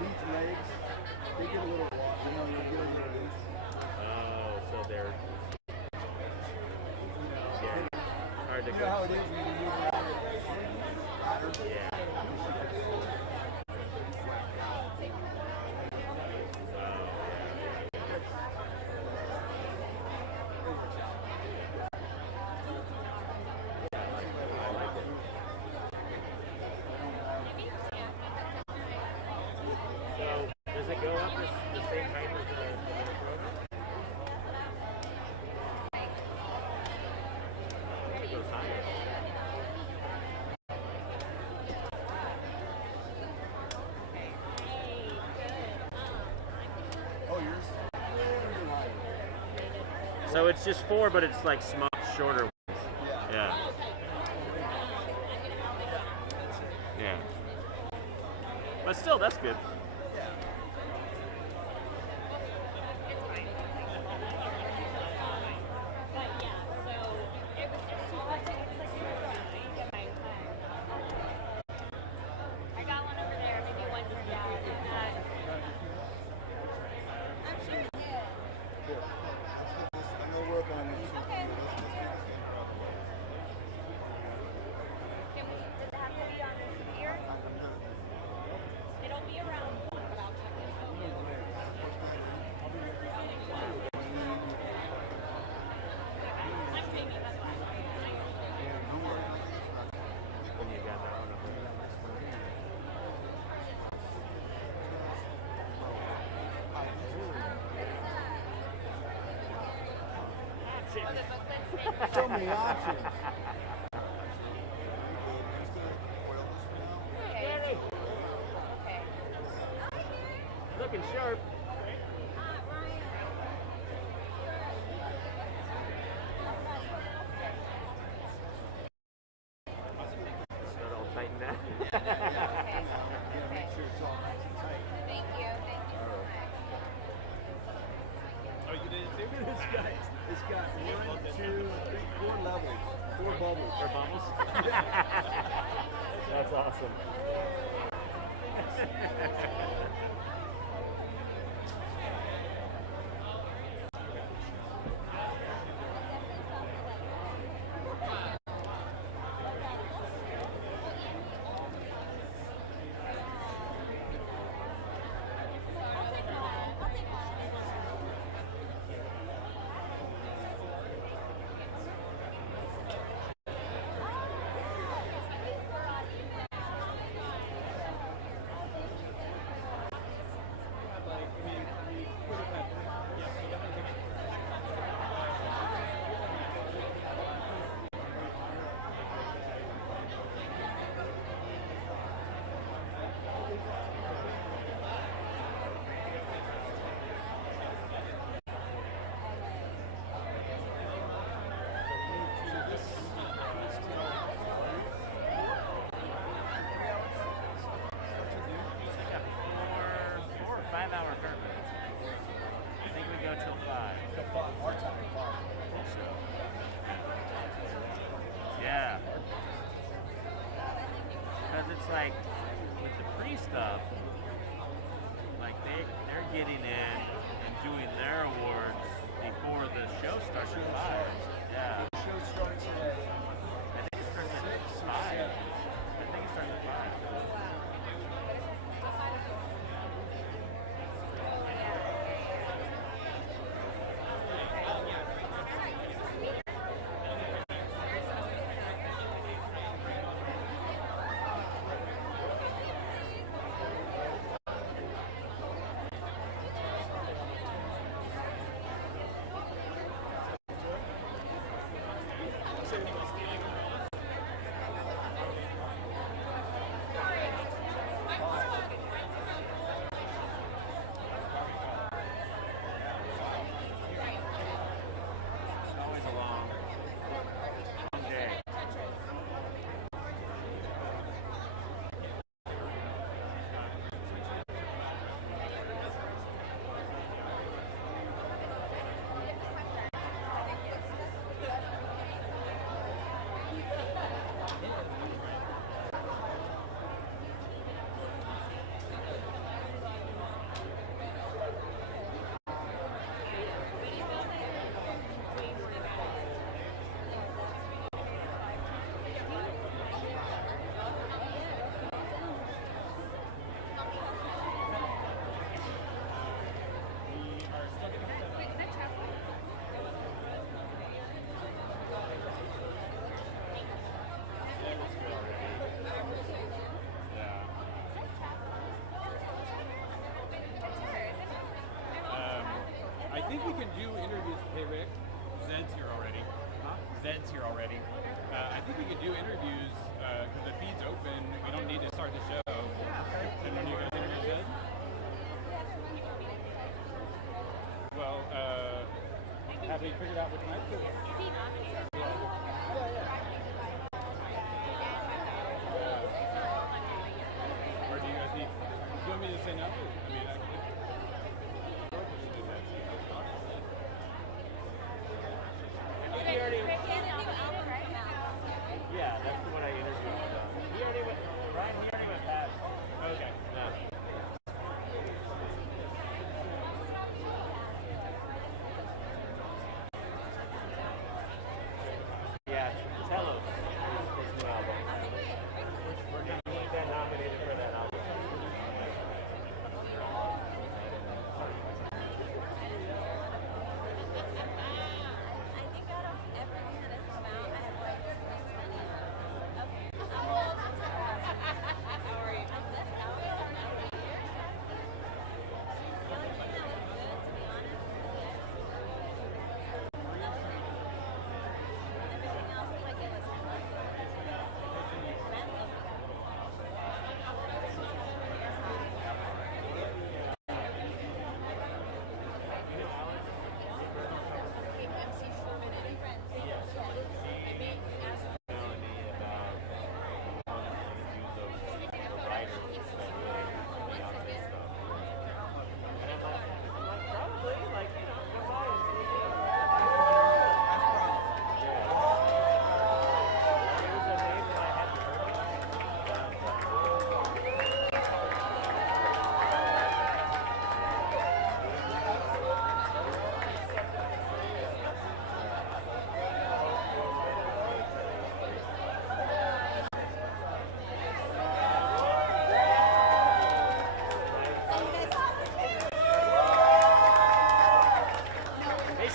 beach legs, they get a little water, you know, you get a little. Oh, so they're. Yeah, hard to You know how it is when you move around the ladder? Yeah. So it's just 4, but it's like much shorter ones. Yeah. Yeah. But still, that's good. So many options. Okay. Looking sharp. Start all tighten that. Make sure it's all nice and tight. Thank you so much. Oh, you did it too? Look at this guy. It's got 1, 2, 3, 4 levels, 4 bubbles. 4 bubbles? That's awesome. Like with the pre-stuff, like they're getting in and doing their awards before the show starts at 5. Yeah. The show starts at I think it starts at 5. I think it starts at 5. think we can do interviews. Hey, Rick. Zed's here already. Huh? Zed's here already. I think we could do interviews because the feed's open. We don't need to start the show. Yeah. And then you guys interview Zed? Well, have we figured out which night? Is he nominated? Or do you guys need? Do you want me to say no? I mean, Yeah, that's what I interviewed. He already went, Ryan, he already went past. okay. Yeah, Telos is his new album. We're going to get that nominated for that album. I think out of everything that has come out, I have liked this many. How are you? I'm best album of the year. The only thing that was good, to be honest, everything else was like it was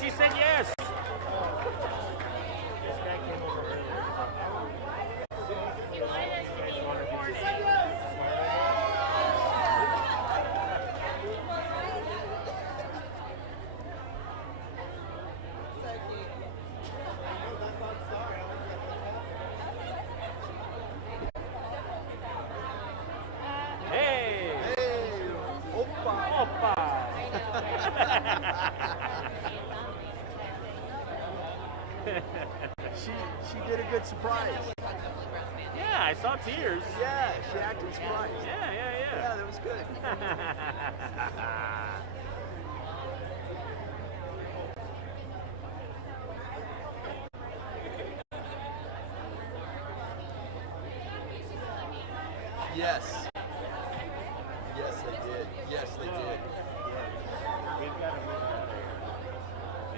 She said yes. This guy came over earlier. He wanted us to be recorded. Hey! Hey! Opa! Opa! She did a good surprise. Yeah, I saw tears. Yeah, she acted surprised. Yeah. Yeah, that was good. Yes. Yes, they did. Yes, they did. We've got to move that there.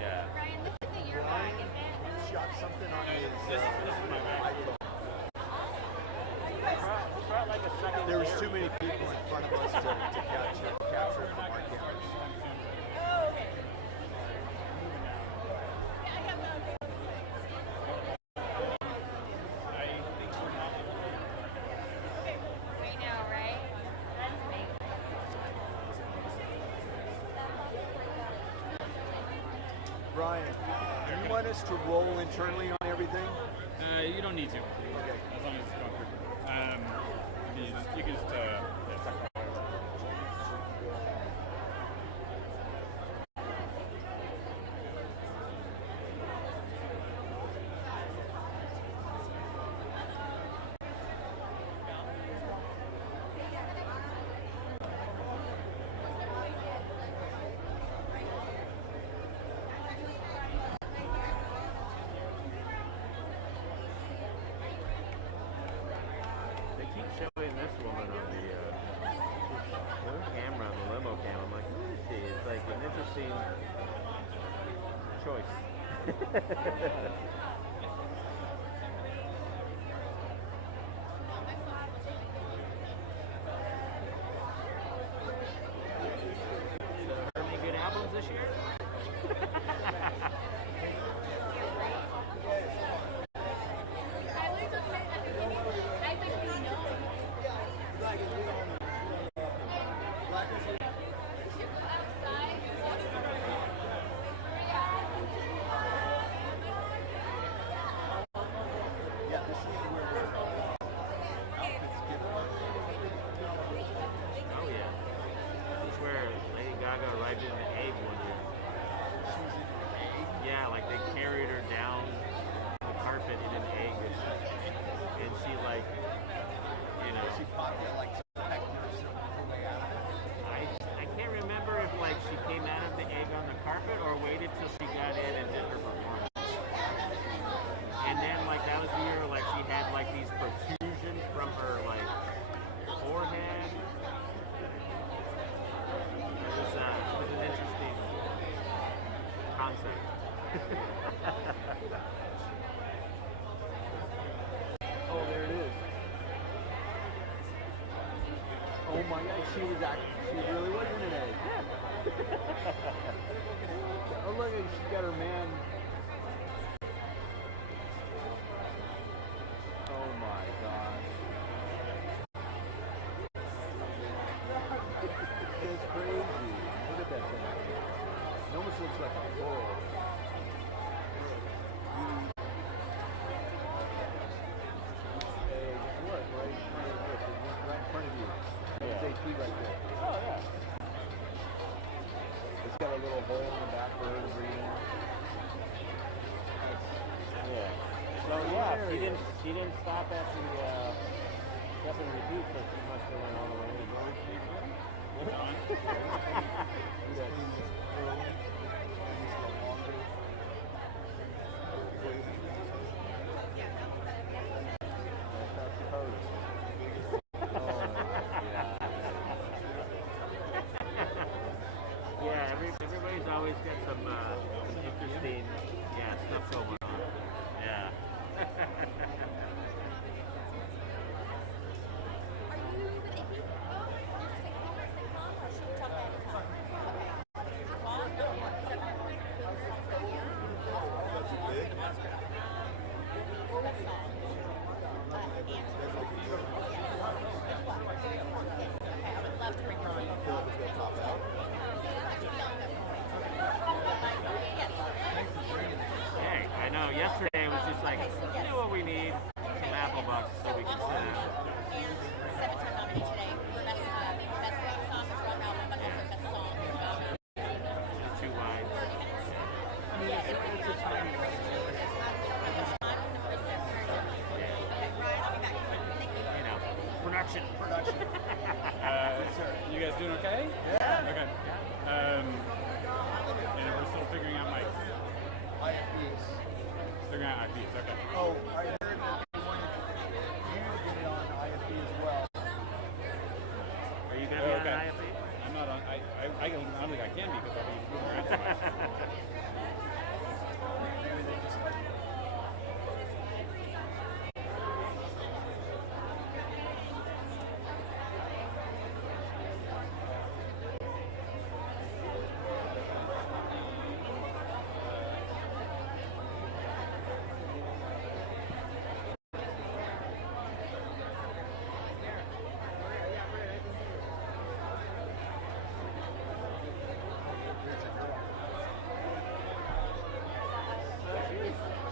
Yeah. Ryan, this is your bag, isn't it? Shot something on his This is my bag. iPhone. Brought like a second There was gear. too many people in front of us to capture it from our cameras. We know, right? That's me. Brian, do you want us to roll internally on everything? You don't need to. Okay. As long as it's going through. You can just yeah, talk about whatever. They keep showing this woman on the camera, the limo cam. I'm like, who is she? It's like an interesting choice. So, any good albums this year? arrived in an egg one year. She was in an egg. Yeah, like they carried her down the carpet in an egg, and she like, you know. She popped it like pecked her way out of it. I can't remember if like she came out of the egg on the carpet or waited till she got in and did her performance. And then like that was the year like she had like these protrusions from her like forehead. It was an interesting concept. Oh, there it is. Oh my God, she really was in an egg. Oh look, she's got her man. Oh my gosh. It's crazy. Look at that thing. It almost looks like a coral. Look, right in front of this. Right in front of you. It's AP right there. Oh, yeah. It's got a little hole in the back for her to breathe in. Yeah. So yeah, she didn't stop at the step and repeat, so she must have went all the way to Grove Street. Yeah, everybody's always got some interesting stuff going on. Yeah. Hey, I know. Yesterday it was just like, you know what we need? Some apple boxes so we can sit down. And seven-time nominated today for best rock song, best rock album, but also best song. Too wide. 30 minutes. Yeah, it's a tiny one. You know, production. You guys doing okay? Yeah. Okay. And we're still figuring out mics. IFBs. Figuring out IPs. Okay. Oh, I heard that they wanted you to get it on IFB as well. Are you going to be on IFB? I'm not on. I don't think I can because I'll be moving around too much. Maybe they just like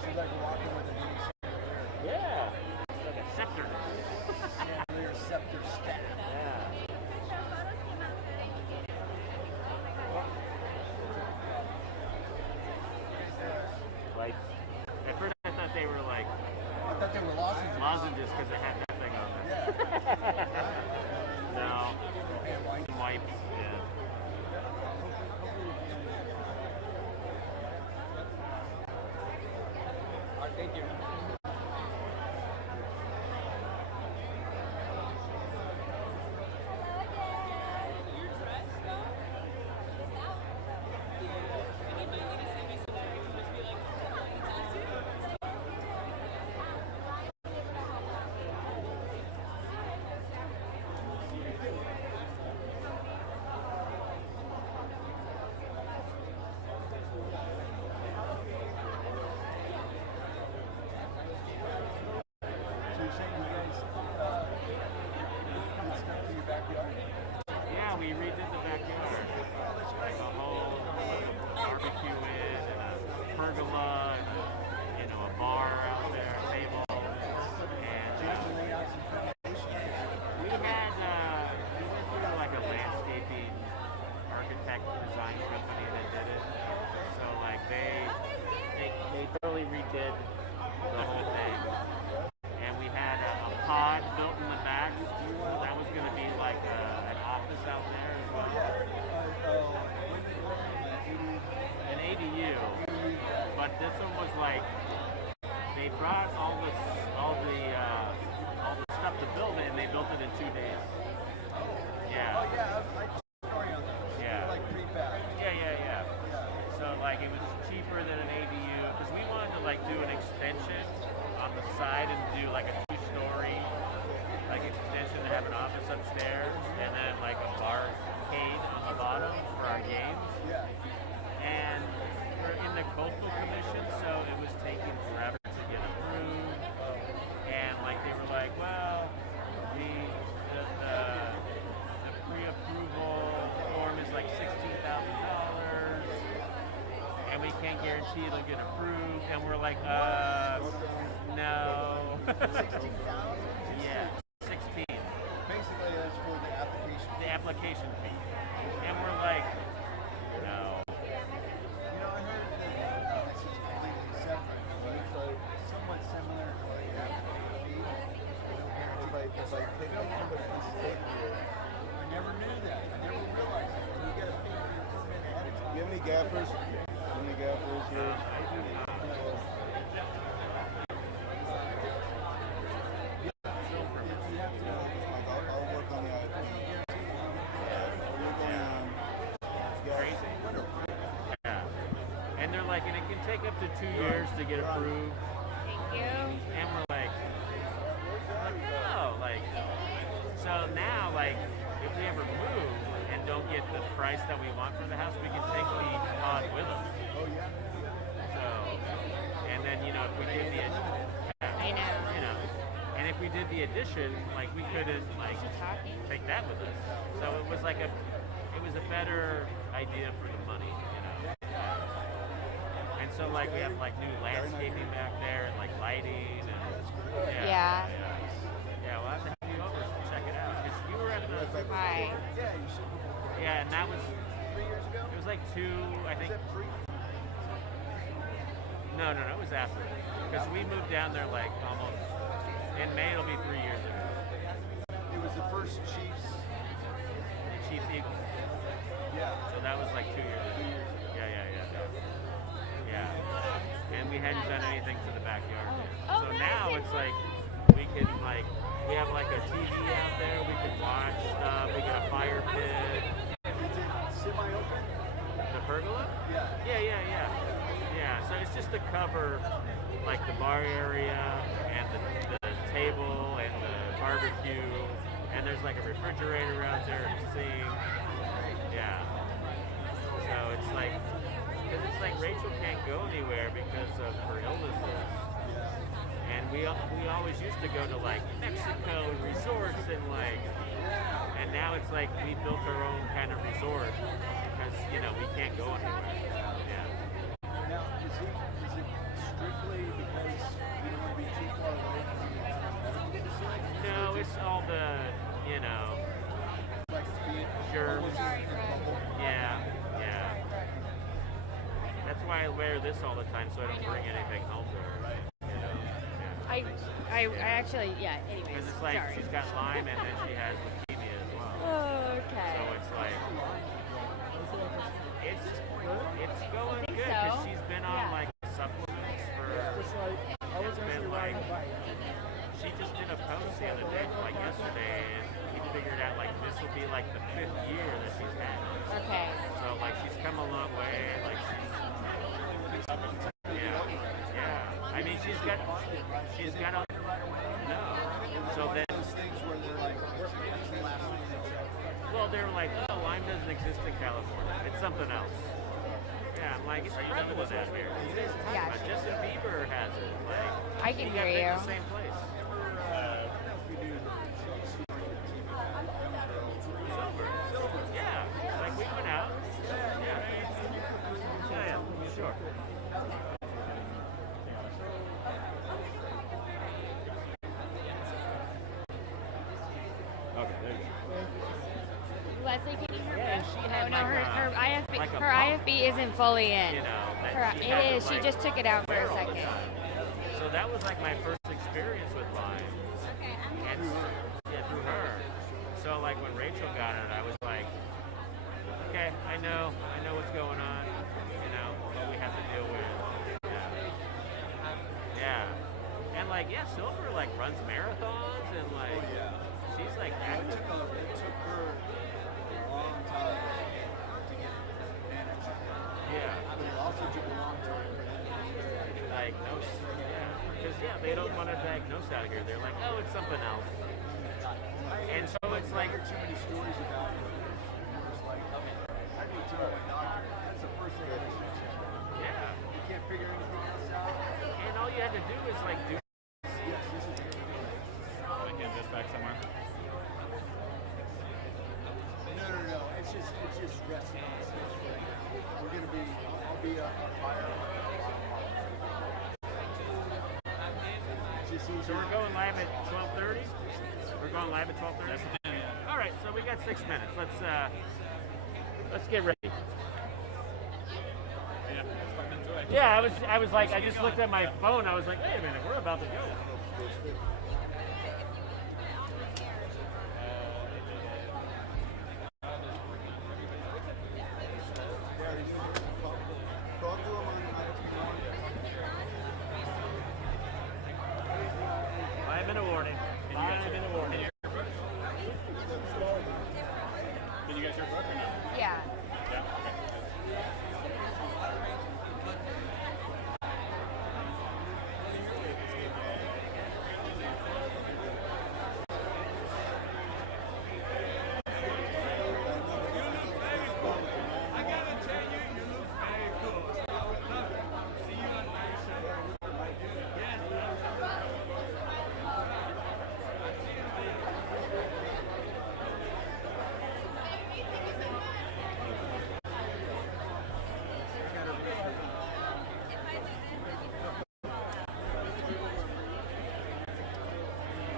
she's like walking with a Yeah. Like a scepter. chandelier scepter staff. Yeah. Like, at first I thought they were like I thought they were lozenges. lozenges because they had that thing on there. Yeah. No. And white. Wipes. Yeah. All right, thank you. So you're saying you guys did stuff to your backyard? Yeah, we redid the backyard. Like a whole barbecue in and a pergola and a bar out there, a table. And Did you have to lay out some foundation? we went through like a landscaping architect design 2 days. Oh, Yeah. yeah, I story on that. Yeah. They're like pretty fast. Yeah. Yeah. So like it was cheaper than an ADU because we wanted to like do an extension on the side and do like a 2-story like extension to have an office upstairs and then like a barcade on the bottom for our games. Yeah. And we're in the coastal commission, so it was taking forever to get approved. And like they were like, well, the pre-approval form is like $16,000, and we can't guarantee it'll get approved. And we're like, no. 16,000? Yeah, 16. Basically, that's for the application. The application fee. And we're like, no. You know, I heard that this is completely separate, but it's somewhat similar to like the application fee. If I take up somebody's piece of paper here, I never knew that. I never realized that. You get a pay for your permit ahead of time. Do you have any gaffers? Any gaffers here? I do not. You have to I'll work on the IP. I'll work on Crazy. Yeah. And they're like, and it can take up to 2 years to get approved. Thank you. And we're like, no, like, so now, like, if we ever move and don't get the price that we want for the house, we can take the pod with us. Oh, yeah. So, and then, you know, if we did the, I know. you know, and if we did the addition, like, we couldn't, like, Talking? take that with us. So it was like it was a better idea for the money, you know. And so, like, we have, like, new landscaping back there and, like, lighting and, Yeah. Yeah, we'll have to have you over to check it out. Because you were at the, Hi. Yeah, you should go. yeah, and that was, 3 years ago? it was like 2, I Is think, that pre? no, it was after. Because we moved down there, like, almost, in May it'll be 3 years ago. It was the first Chiefs. The Chiefs Eagles. Yeah. So that was like 2 years ago. Yeah. And we hadn't done anything to the backyard yet. Oh, So nice. now it's like we can like we have like a TV out there, we can watch stuff, we got a fire pit. Is it semi-open? The pergola? Yeah. Yeah. So it's just to cover like the bar area and the table and the barbecue, and there's like a refrigerator out there and a sink. Yeah. So it's like, because it's like Rachel can't go anywhere because of her illnesses. And we always used to go to like Mexico resorts and like, and now it's like we built our own kind of resort because, you know, we can't go anywhere. Yeah. Now, is it strictly because you don't want to be too far away from the medical facility? No, it's all the, you know, Like being germs. almost in a bubble. Yeah. That's why I wear this all the time so I don't bring anything home to her. You know? Yeah. I actually, yeah, anyways. Because it's like Sorry. she's got Lyme and then she has leukemia as well. Okay. So it's like it's going think good so. because she's been on Yeah. like supplements for. It's been like she just did a post the other day, like yesterday, and we figured out like this will be like the 5th year that she's had it. Okay. So like she's come a long way. Like yeah. I mean she's got a no. So then. Those things where they're like, what's the last thing they check? Well, they're like, oh, Lyme doesn't exist in California. It's something else. Yeah, I'm like, it's prevalent out here. Yeah. Justin Bieber has it. Like, I can got hear picked you. the same place. Silver. Yeah. Like, we went out. Yeah, sure. Okay, there you go. Leslie, can you hear me? Yeah, she had no, like her IFB, like a her bump, IFB isn't fully in. you know, that Her, she it had to, is. She like, just took it out for wear a all the second. time. So that was like my first experience with Lyme. And yeah, through her. So like when Rachel got it, I was like, okay, I know what's going on, you know, what we have to deal with. Yeah. And like, yeah, Silver like runs marathons and like she's like It active. took her a long time to get managed. Yeah. But it also took a long time for them to Diagnose. Yeah. Because they don't want to diagnose out here. They're like, oh, it's something else. And so it's like too many stories about it. It's like, I need to tell my doctor. That's the first thing I should check. yeah. You can't figure anything else out. And all you had to do is like do. Yes, this is good. I get this back somewhere. No. It's just resting on the switch right now. We're gonna be. I'll be a fire. So we're going live at 12:30. We're going live at 12:30. All right. So we got 6 minutes. Let's get ready. Yeah, I was like, I just looked at my phone. I was like, wait a minute, we're about to go. Five-minute warning. Did you get your book or no? Yeah. Yeah. Okay.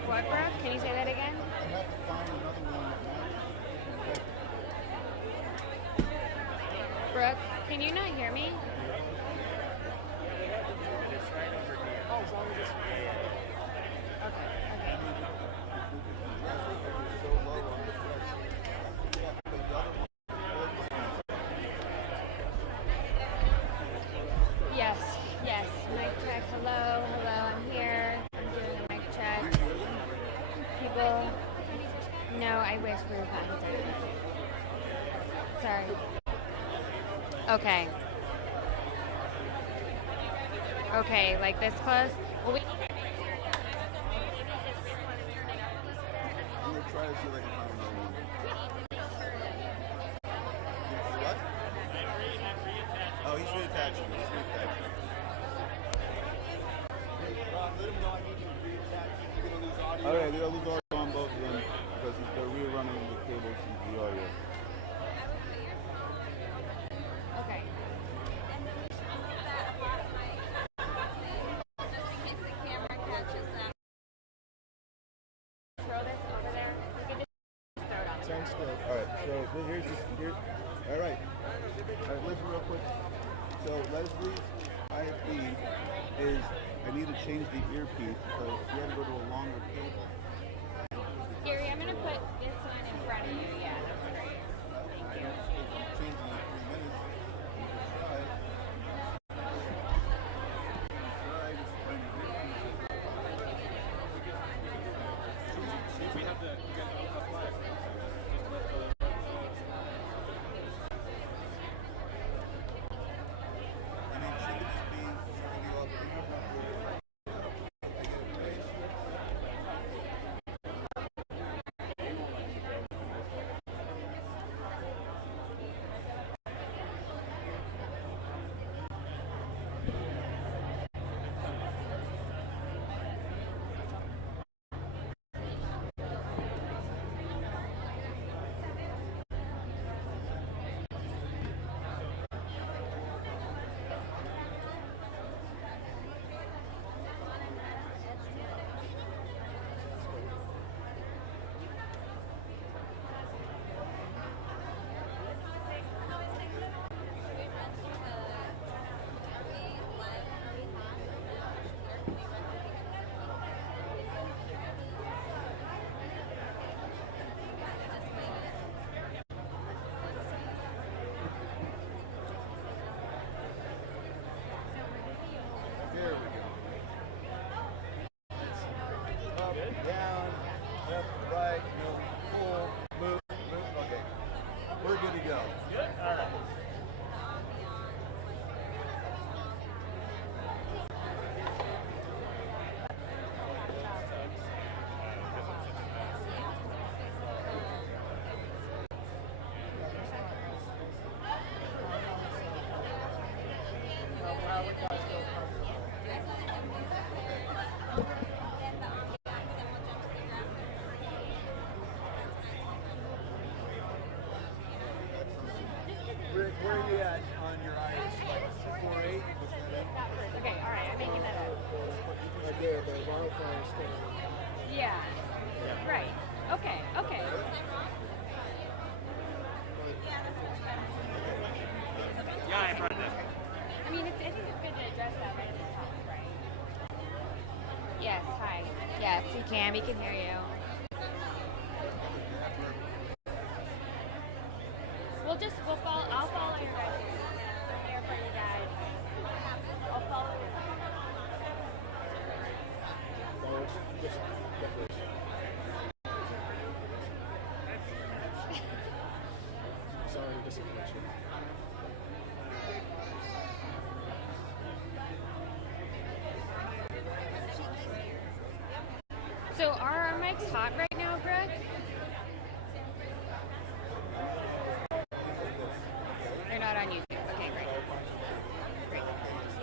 What, Brooke? Can you say that again? I have to find another one that Brooke, can you not hear me? It's right over here. Oh, it's only this way. Okay. so low on the press. Yeah, because the other one, Yes. Mic check. Hello. I'm here. I'm doing a mic check. People. No, I wish we were gotten Sorry. Okay, like this close? Well, we I'm gonna try to see if I can find another one. What? Oh, he's reattaching. All right, they're gonna lose audio on both of them because they're rerunning the cables and the audio. Okay. And then we should move that last night, just in case the camera catches them. Throw this over there. We could just throw it on the Sounds good. All right, so here's. All right, listen real quick. So Leslie's IFB is I need to change the earpiece because you had to go to a longer cable. Gary, I'm going to put this one in front of you. Yeah, that's great. I don't change it in 3 minutes. You just try it. We have the flag. I mean, she could just be showing you all the there, the wildfire storm. Yeah. Right. Okay. Okay. Yeah, I've heard that. I mean, I think it's good to address that right at the top, right? Yes. Hi. Yes, we can. We can hear you. We'll follow. I'll follow your guys. I'm here for you guys. I'll follow you. No, it's just decoration. Sorry to disappoint you. So are our mics hot right now, Greg? They're not on YouTube. Okay, great. Great.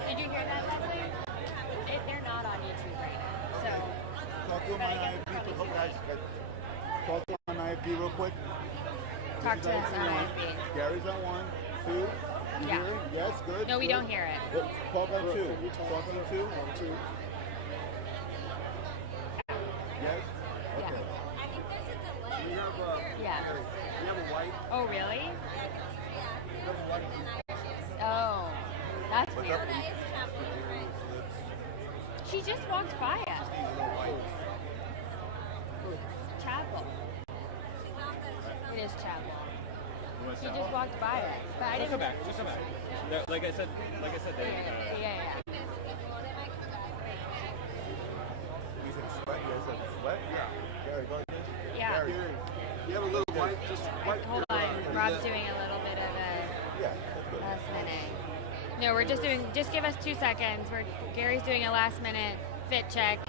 Did you hear that, Leslie? They're not on YouTube right now. So Talk to him on IFB. Talk to him on IFB real quick. talk to us on IFB. Gary's on 1, 2. You Yeah. hear it? Yes, good. No, we good. don't hear it. Talk on 2. Talk on 2. On 2. Yes? Yeah. Okay. I think there's a delay. We have Yeah. we have a white. Oh, really? Yeah, We have a white. Oh, that's What's weird. up? that is Chappell, right? She just walked by us. Needs a little white. Chapel. She's on the. It is Chapel. What's She that? just walked by us, but I She'll didn't. come back. She'll come back. Like I said, they. Yeah. You said sweat? You guys said sweat? Yeah. Gary, go like this. Yeah. Gary. Here, you have a little white, just white. Hold on. Rob's doing a little bit of a Yeah, that's good. last minute. No, we're just doing. Just give us 2 seconds. Gary's doing a last minute fit check.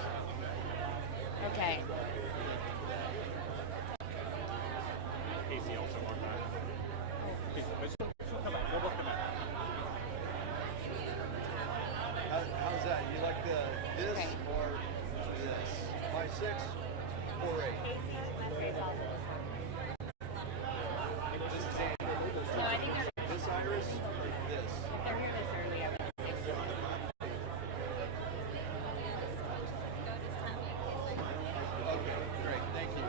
Okay. Casey also walked back. But she'll come back. They'll both come back. How's that? You like this Okay. or this? 5'6" or 8? This is Andy. No, I think they're This Iris or this? here this early. Okay, great. Thank you.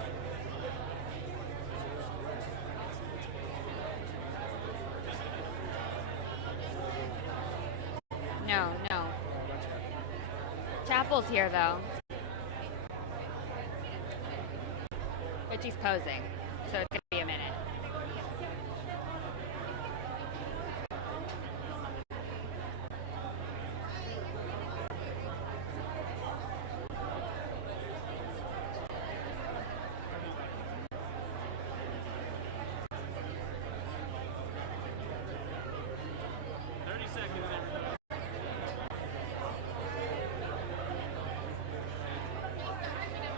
No. Chapel's here though. But she's posing, so it's gonna be a minute.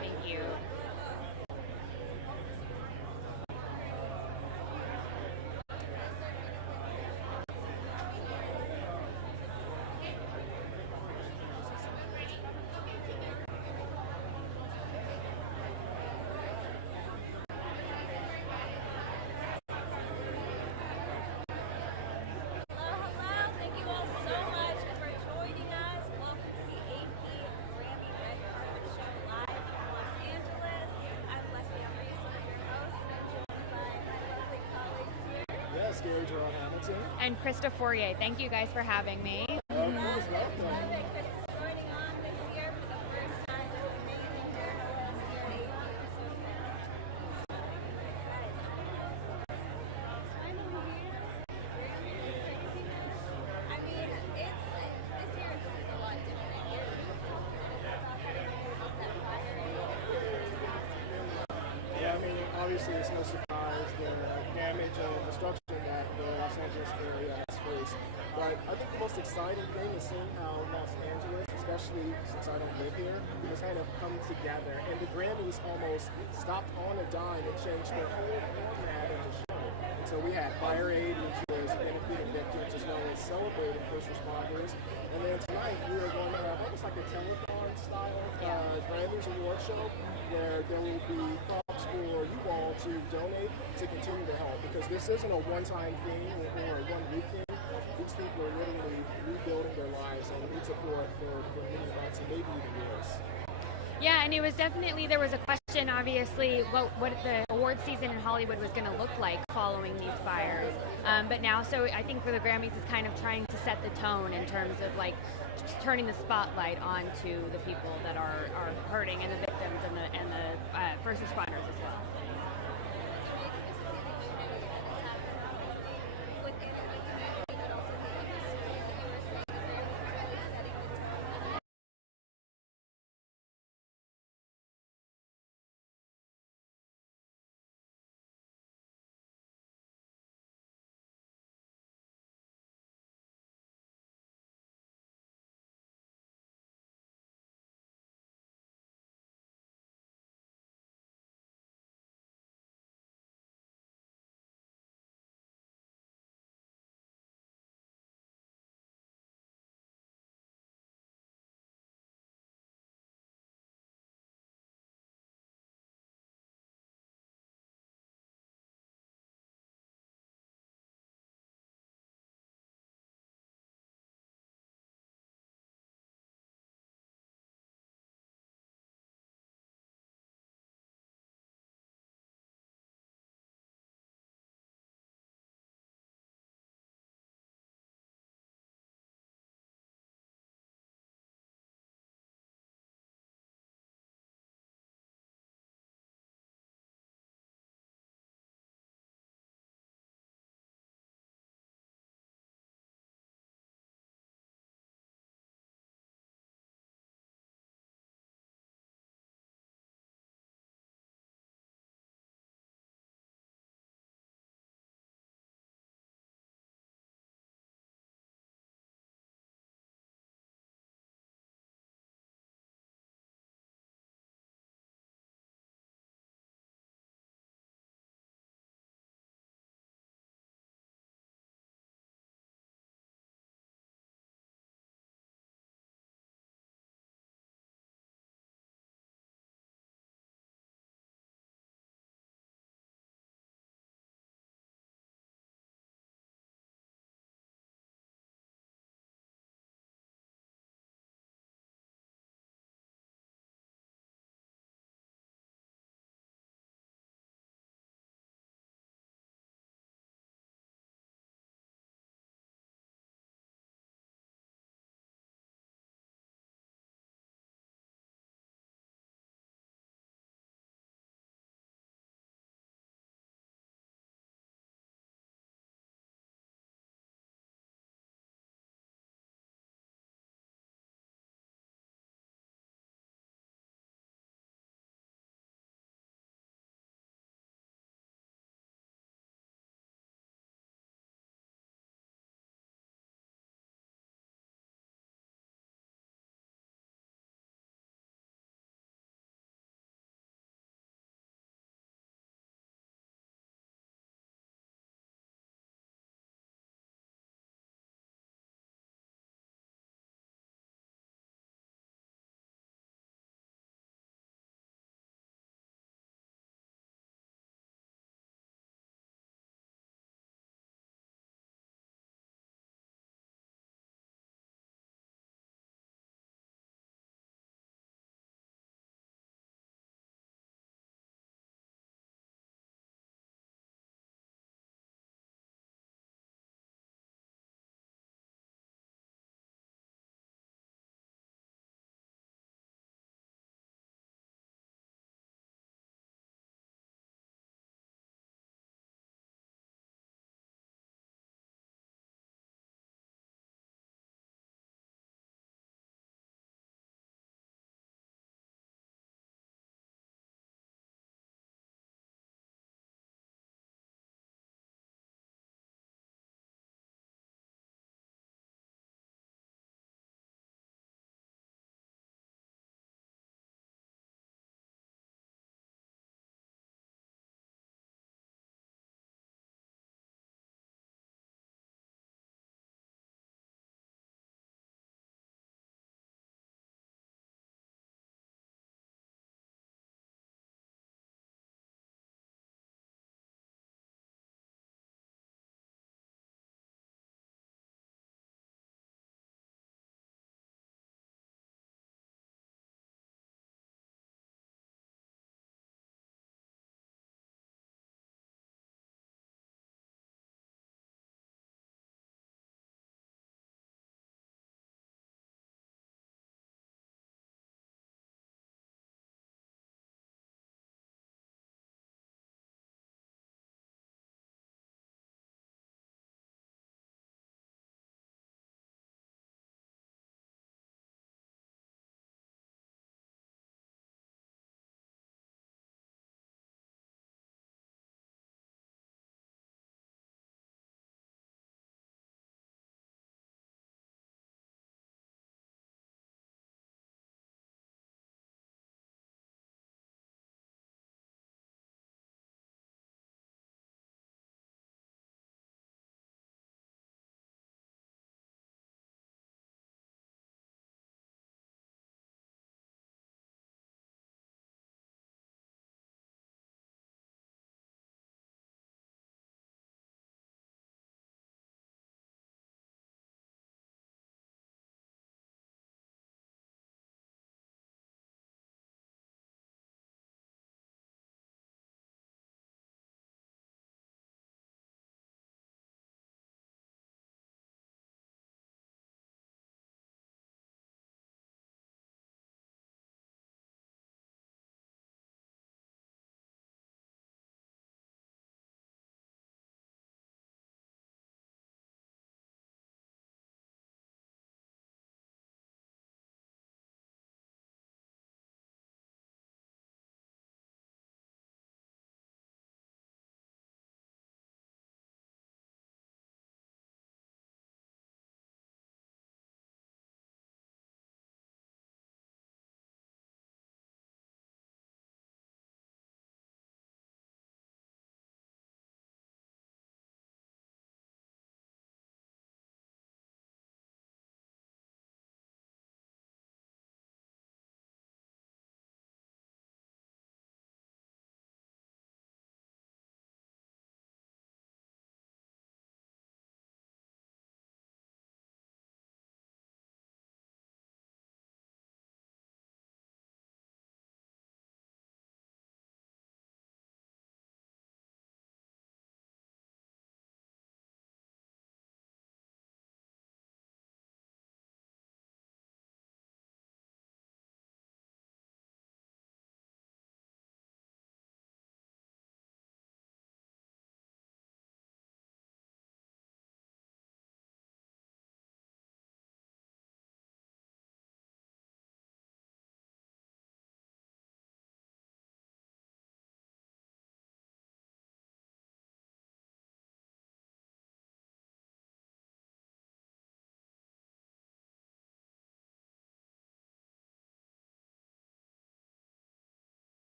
Thank you. Hello. Thank you all so much for joining us. Welcome to the AP Grammy Red Carpet Show live from Los Angeles. I'm Leslie Ambrose, one of your hosts, and I'm joined by my lovely colleagues here. Yes, Gary Jerome Hamilton. And Krista Fourier, thank you guys for having me. Of course, welcome. Love it. Chris is joining on this year for the first time. This amazing journalist here at AP. So excited. I mean, it's this year is a lot different than years. Yeah, I mean, obviously it's no surprise the damage and destruction that the Los Angeles area has faced. But I think the most exciting thing is seeing how Los Angeles, especially since I don't live here, has kind of come together. And the Grammys almost stopped on a dime and changed their whole format of the show. And so we had Fire Aid, which was benefiting victims as well as celebrating first responders. And then tonight we are going to have almost like a telethon style Grammys award show where there will be props for you all to donate to continue to help, because this isn't a one-time thing or a one-week thing. these people are literally rebuilding their lives on need support for many months and maybe even years. Yeah, and it was definitely, there was a question, obviously, what the award season in Hollywood was going to look like following these fires. But now, so I think for the Grammys, is kind of trying to set the tone in terms of like turning the spotlight onto the people that are hurting and the victims and the first responders as well.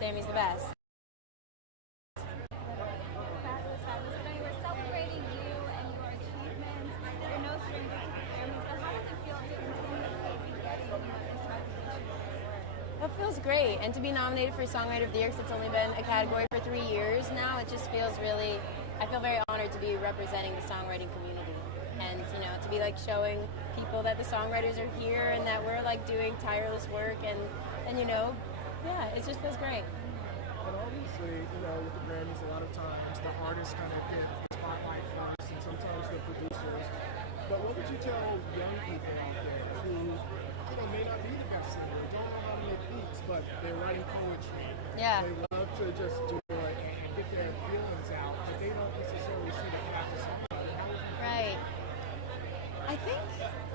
Sammy's the best. Fabulous, fabulous. I know we're celebrating you and your achievements. You're no stranger to the Grammys, but how does it feel to continuously be getting this recognition? It feels great, and to be nominated for Songwriter of the Year, 'cause it's only been a category for 3 years now, it just feels really, I feel very honored to be representing the songwriting community, and to be like showing people that the songwriters are here and that we're like doing tireless work, and yeah, it just feels great. And obviously, with the Grammys, a lot of times the artists kind of get the spotlight first, and sometimes the producers. But what would you tell young people out there who may not be the best singer, don't know how to make beats, but they're writing poetry? Yeah. They love to just do it and get their feelings out, but they don't necessarily see the craft of songwriting. Right. I think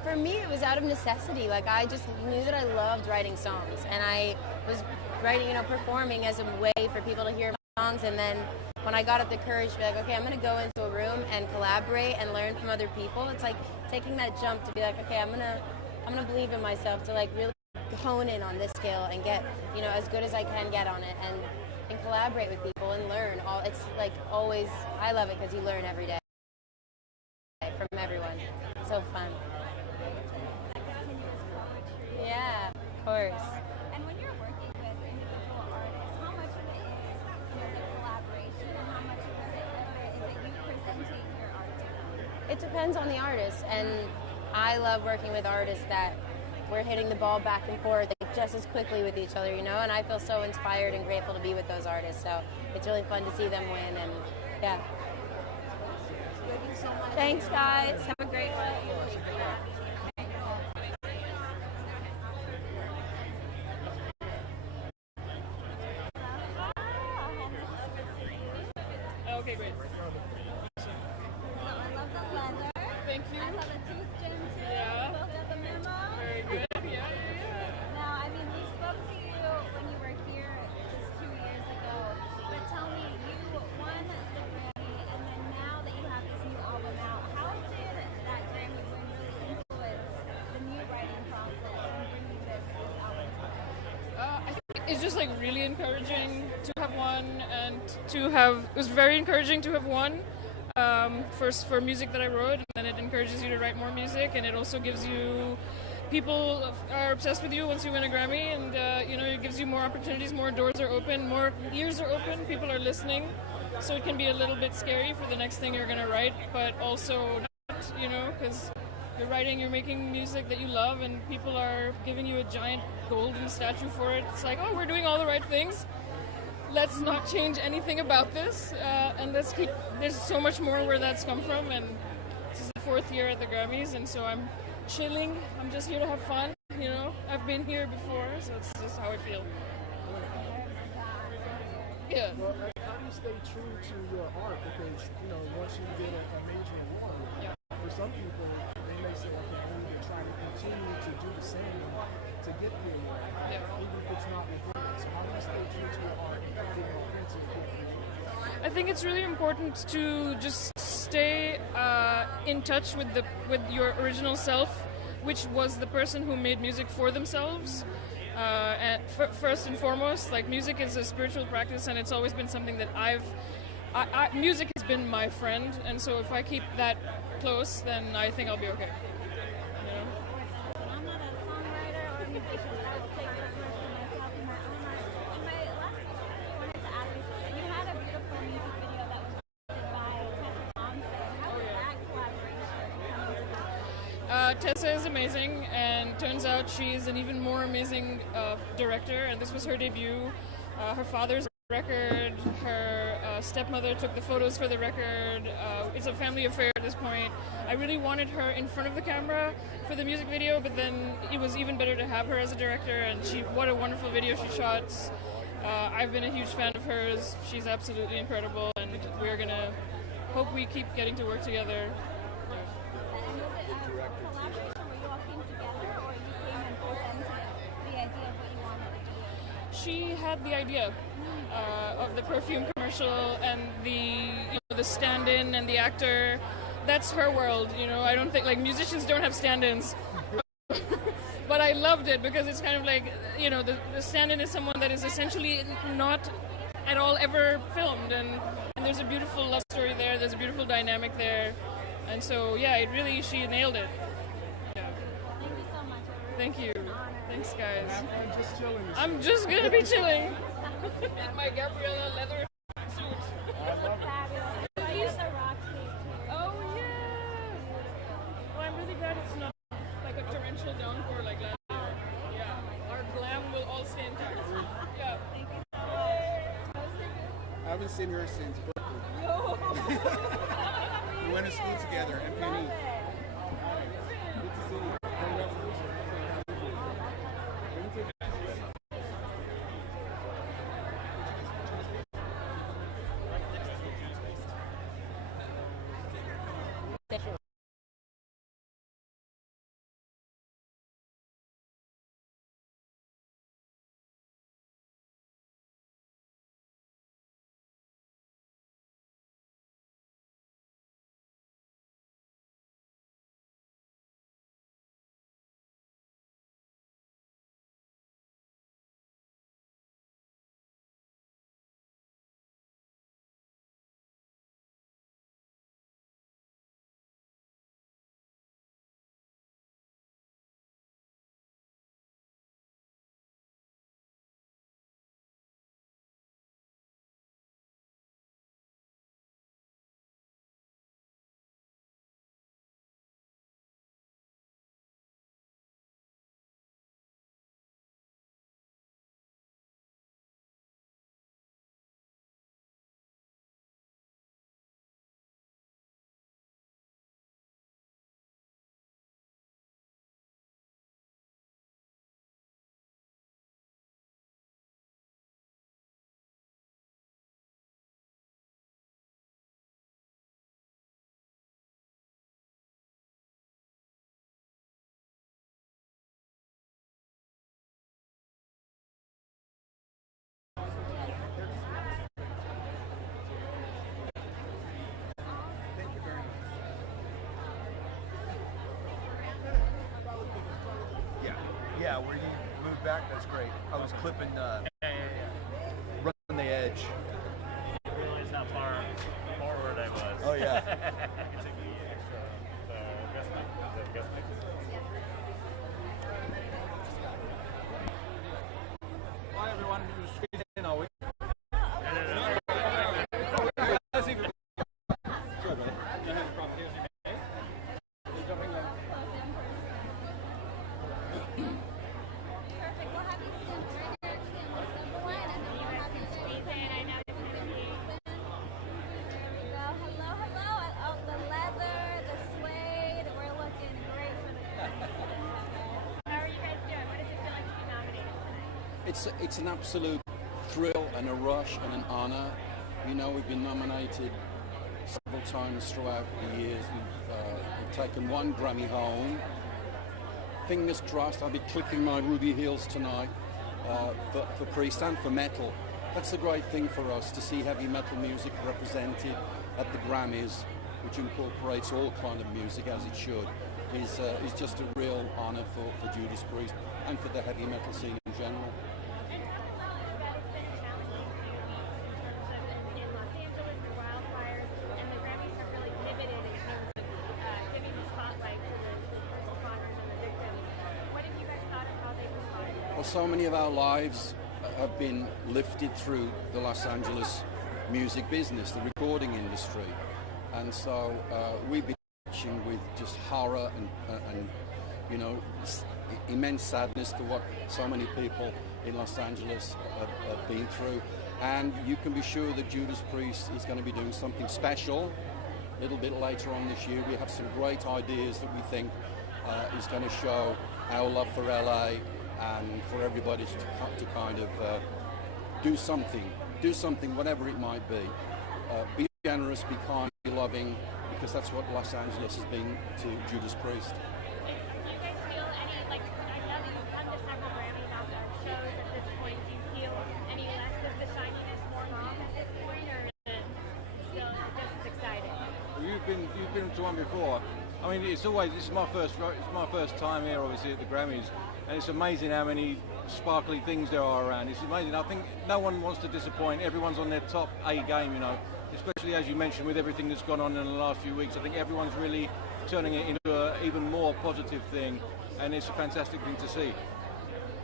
for me it was out of necessity. Like I just knew that I loved writing songs, and I was writing, performing as a way for people to hear my songs. And then when I got up the courage to be like, okay, I'm going to go into a room and collaborate and learn from other people. It's like taking that jump to be like, okay, I'm gonna believe in myself to like really hone in on this skill and get as good as I can get on it, and collaborate with people and learn. It's like always, I love it because you learn every day from everyone. It's so fun. Yeah, of course. And when you're working with individual artists, how much of it is the collaboration, and how much of it is you presenting your art to them? It depends on the artist, and I love working with artists that we're hitting the ball back and forth just as quickly with each other, and I feel so inspired and grateful to be with those artists, so it's really fun to see them win, and yeah. Thank you so much. Thanks, guys. Have a great one. Okay, great. So I love the leather. Thank you. I saw the tooth gem too. Yeah. Both got the memo. Very good. Yeah. Now, we spoke to you when you were here just 2 years ago. But tell me, you won the Grammy, and then now that you have this new album out, how did that Grammy win really influence the new writing process and bringing this album to life? I think it's just like really encouraging to have won, and it was very encouraging to have won. First for music that I wrote, and then it encourages you to write more music, and it also gives you, people are obsessed with you once you win a Grammy, and it gives you more opportunities, more doors are open, more ears are open, people are listening, so it can be a little bit scary for the next thing you're going to write, but also not, because you're writing, you're making music that you love, and people are giving you a giant golden statue for it. It's like, oh, we're doing all the right things. Let's not change anything about this, and let's keep, there's so much more where that's come from, and this is the 4th year at the Grammys, and so I'm chilling, I'm just here to have fun, I've been here before, so it's just how I feel. Yeah. Well, how do you stay true to your art? Because, once you get a major award, for some people, they may say, okay, I need to try to continue to do the same to get the award, even if it's not with it. So how do you stay true to your art and keep it authentic? I think it's really important to just stay in touch with your original self, which was the person who made music for themselves. And first and foremost, like, music is a spiritual practice, and it's always been something that music has been my friend, and so if I keep that close, then I think I'll be okay. I'm not a songwriter or a musician, but I would take this work for myself in my own art. And my last question I wanted to ask you, you had a beautiful music video that was directed by Tessa Thompson. How did that collaboration come into this? Tessa is amazing, and turns out she's an even more amazing director, and this was her debut. Her father's record, her stepmother took the photos for the record. It's a family affair at this point. I really wanted her in front of the camera for the music video, but then it was even better to have her as a director, and what a wonderful video she shot. I've been a huge fan of hers. She's absolutely incredible, and we're gonna hope we keep getting to work together. And was it a collaboration where you all came together, or you came and presented the idea of what you wanted to do? She had the idea of the perfume commercial and the stand-in and the actor. That's her world, I don't think, like, musicians don't have stand-ins. but I loved it because it's kind of like, you know, the stand-in is someone that is essentially not at all ever filmed, and there's a beautiful love story there, there's a beautiful dynamic there, and so yeah, it really, she nailed it. Yeah. Thank you so much. Thank you. Thanks, guys. I'm just chilling. I'm just gonna be chilling in my Gabriella leather suit. Fabulous. I use the Roxy. Oh yeah. Well, I'm really glad it's not like a torrential downpour like last year. Yeah, our glam will all stay intact. Yeah. Thank you. I haven't seen her since Berkeley. We went to school together, MPNE. Good to see you. Yeah, where you moved back, that's great. I was clipping Run the Edge. I realized how far forward I was. Oh, yeah. You can take the extra guest mic. Is that guest mic? Hi, everyone. You squeezed in all week. Perfect. We'll have you stand right there. Stand the line, and then we'll have you squeeze in. I know it's going to be open. There we go. Hello, hello. Oh, the leather, the suede. We're looking great for the Grammys. How are you guys doing? What does it feel like to be nominated tonight? It's an absolute thrill and a rush and an honor. You know, we've been nominated several times throughout the years. We've taken one Grammy home. Fingers crossed, I'll be clicking my ruby heels tonight for Priest and for metal. That's a great thing for us, to see heavy metal music represented at the Grammys, which incorporates all kind of music as it should, is just a real honor for Judas Priest and for the heavy metal scene in general. And tell us about it's been a challenging few years in Los Angeles, the wildfires, and the Grammys have really pivoted in terms of giving the spotlight to the first responders and the victims. What have you guys thought of how they've responded? Well, so many of our lives have been lifted through the Los Angeles music business, the recording industry, and so we've been watching with just horror and you know, immense sadness to what so many people in Los Angeles have been through. And you can be sure that Judas Priest is going to be doing something special a little bit later on this year. We have some great ideas that we think is going to show our love for LA and for everybody to kind of do something, whatever it might be. Be generous, be kind, be loving, because that's what Los Angeles has been to Judas Priest. Do you guys feel any, like, I know that you've come to several Grammys shows at this point. Do you feel any less of the shininess more mom at this point, or is it still just as exciting? You've been to one before. I mean, it's my first time here, obviously at the Grammys, and it's amazing how many sparkly things there are around. It's amazing. I think no one wants to disappoint. Everyone's on their top A game, you know, especially as you mentioned with everything that's gone on in the last few weeks. I think everyone's really turning it into an even more positive thing, and it's a fantastic thing to see.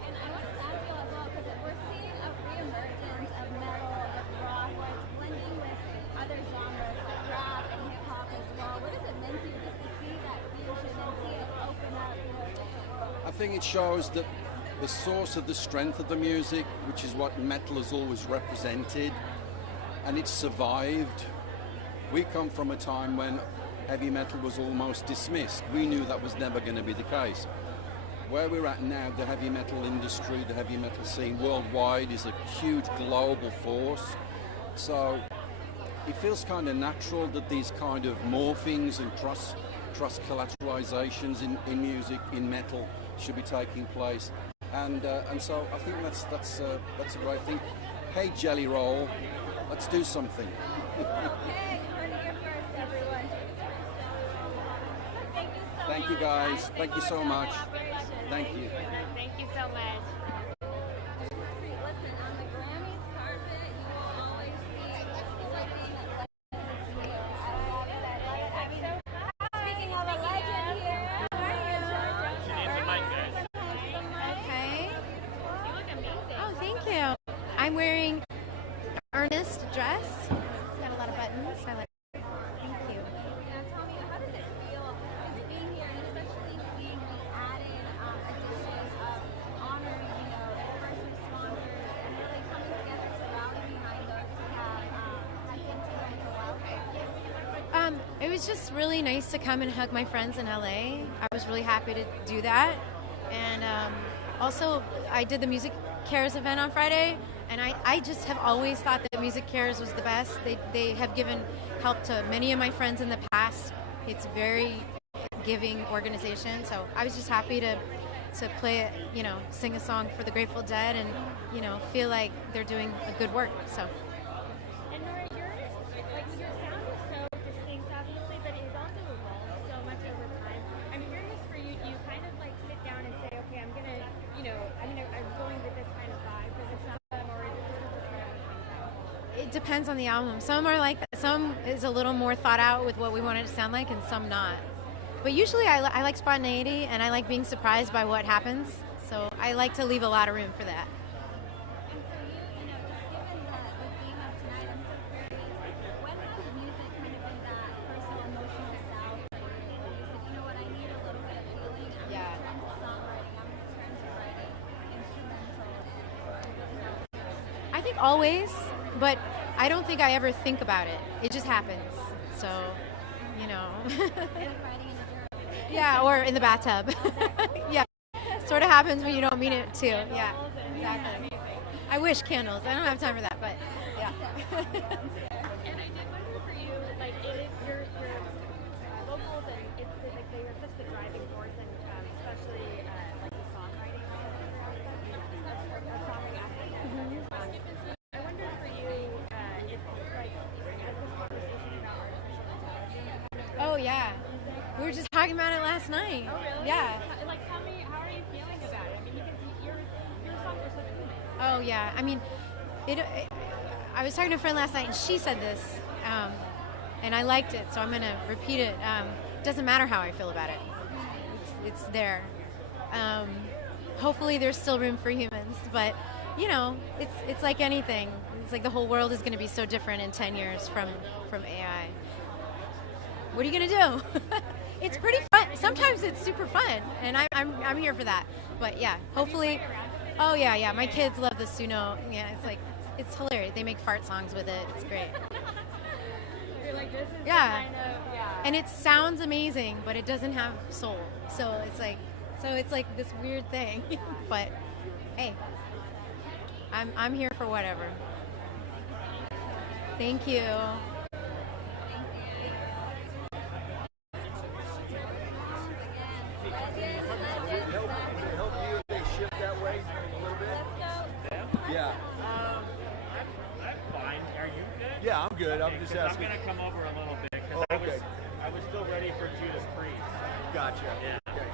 And I want to ask you as well, because we're seeing a re-emergence of metal, of rock, where it's blending with other genres like rap and hip hop as well. What does it mean to you just to see that fusion and see it open up? You know? I think it shows that the source of the strength of the music, which is what metal has always represented, and it's survived. We come from a time when heavy metal was almost dismissed. We knew that was never going to be the case. Where we're at now, the heavy metal industry, the heavy metal scene worldwide is a huge global force. So it feels kind of natural that these kind of morphings and cross-collateralizations in music, in metal, should be taking place. And so I think that's a great thing. Hey, Jelly Roll, let's do something. Okay, you heard it here first, everyone. Thank you so much. Thank you, guys. Thank you so much. Thank you. Thank you so much. Listen, on the Grammys carpet, you will always see exploding legends here. I love it. I love it. I mean, speaking of a legend here, how are you, Georgia? She needs a mic, guys. Okay. You look amazing. Oh, thank you. I'm wearing earnest dress. It's got a lot of buttons. I like it. Thank you. Now tell me, how does it feel being here, and especially seeing the added addition of honoring, you know, first responders and really coming together, surrounding behind those who have been through mental health? It was just really nice to come and hug my friends in LA. I was really happy to do that. And also, I did the Music Cares event on Friday, and I just have always thought that Music Cares was the best. They have given help to many of my friends in the past. It's a very giving organization, so I was just happy to play, you know, sing a song for the Grateful Dead, and you know, feel like they're doing a good work. So. And Nora, your sound is so distinct, obviously, but it's also evolved so much over time. I'm curious for you, do you kind of like sit down and say, okay, I'm going with this kind of vibe for this album, or is it sort of just whatever comes out? It depends on the album. Some are like, some is a little more thought out with what we want it to sound like, and some not. But usually I like spontaneity, and I like being surprised by what happens. So I like to leave a lot of room for that. And for you, you know, just given the theme of tonight, I'm so curious, when has music kind of been that personal, emotional salve for you? You said, you know what, I need a little bit of healing. I'm going to turn to songwriting. I'm going to turn to writing instrumental. I think always, but I don't think I ever think about it. It just happens. So, you know. Yeah, or in the bathtub. Yeah, sort of happens when you don't mean it to. Yeah, exactly. I wish candles. I don't have time for that, but yeah. And I did wonder for you, like, it is your vocals, and it's like they are such the driving force, and especially like the songwriting aspect. I wonder for you if, like, as this conversation about artificial intelligence. Oh yeah, we were just talking about it last night. Oh really? Yeah. Like, tell me, how are you feeling about it? I mean, because your songs are so good. Oh yeah. I mean, I was talking to a friend last night, and she said this, and I liked it, so I'm gonna repeat it. It doesn't matter how I feel about it. It's there. Hopefully, there's still room for humans, but you know, it's like anything. It's like the whole world is going to be so different in 10 years from AI. What are you going to do? It's pretty fun. Sometimes it's super fun, and I'm here for that. But yeah, hopefully. Oh yeah. My kids love the Suno. Yeah, it's hilarious. They make fart songs with it. It's great. You're like, this is Yeah. kind of, yeah. And it sounds amazing, but it doesn't have soul. So it's like this weird thing. But hey, I'm here for whatever. Thank you. Help you if they shift that way a little bit? Yeah. I'm fine. Are you good? Yeah, I'm good. I'm just asking. I'm gonna come over a little bit because I was still ready for Judas Priest. Gotcha. Yeah. Okay.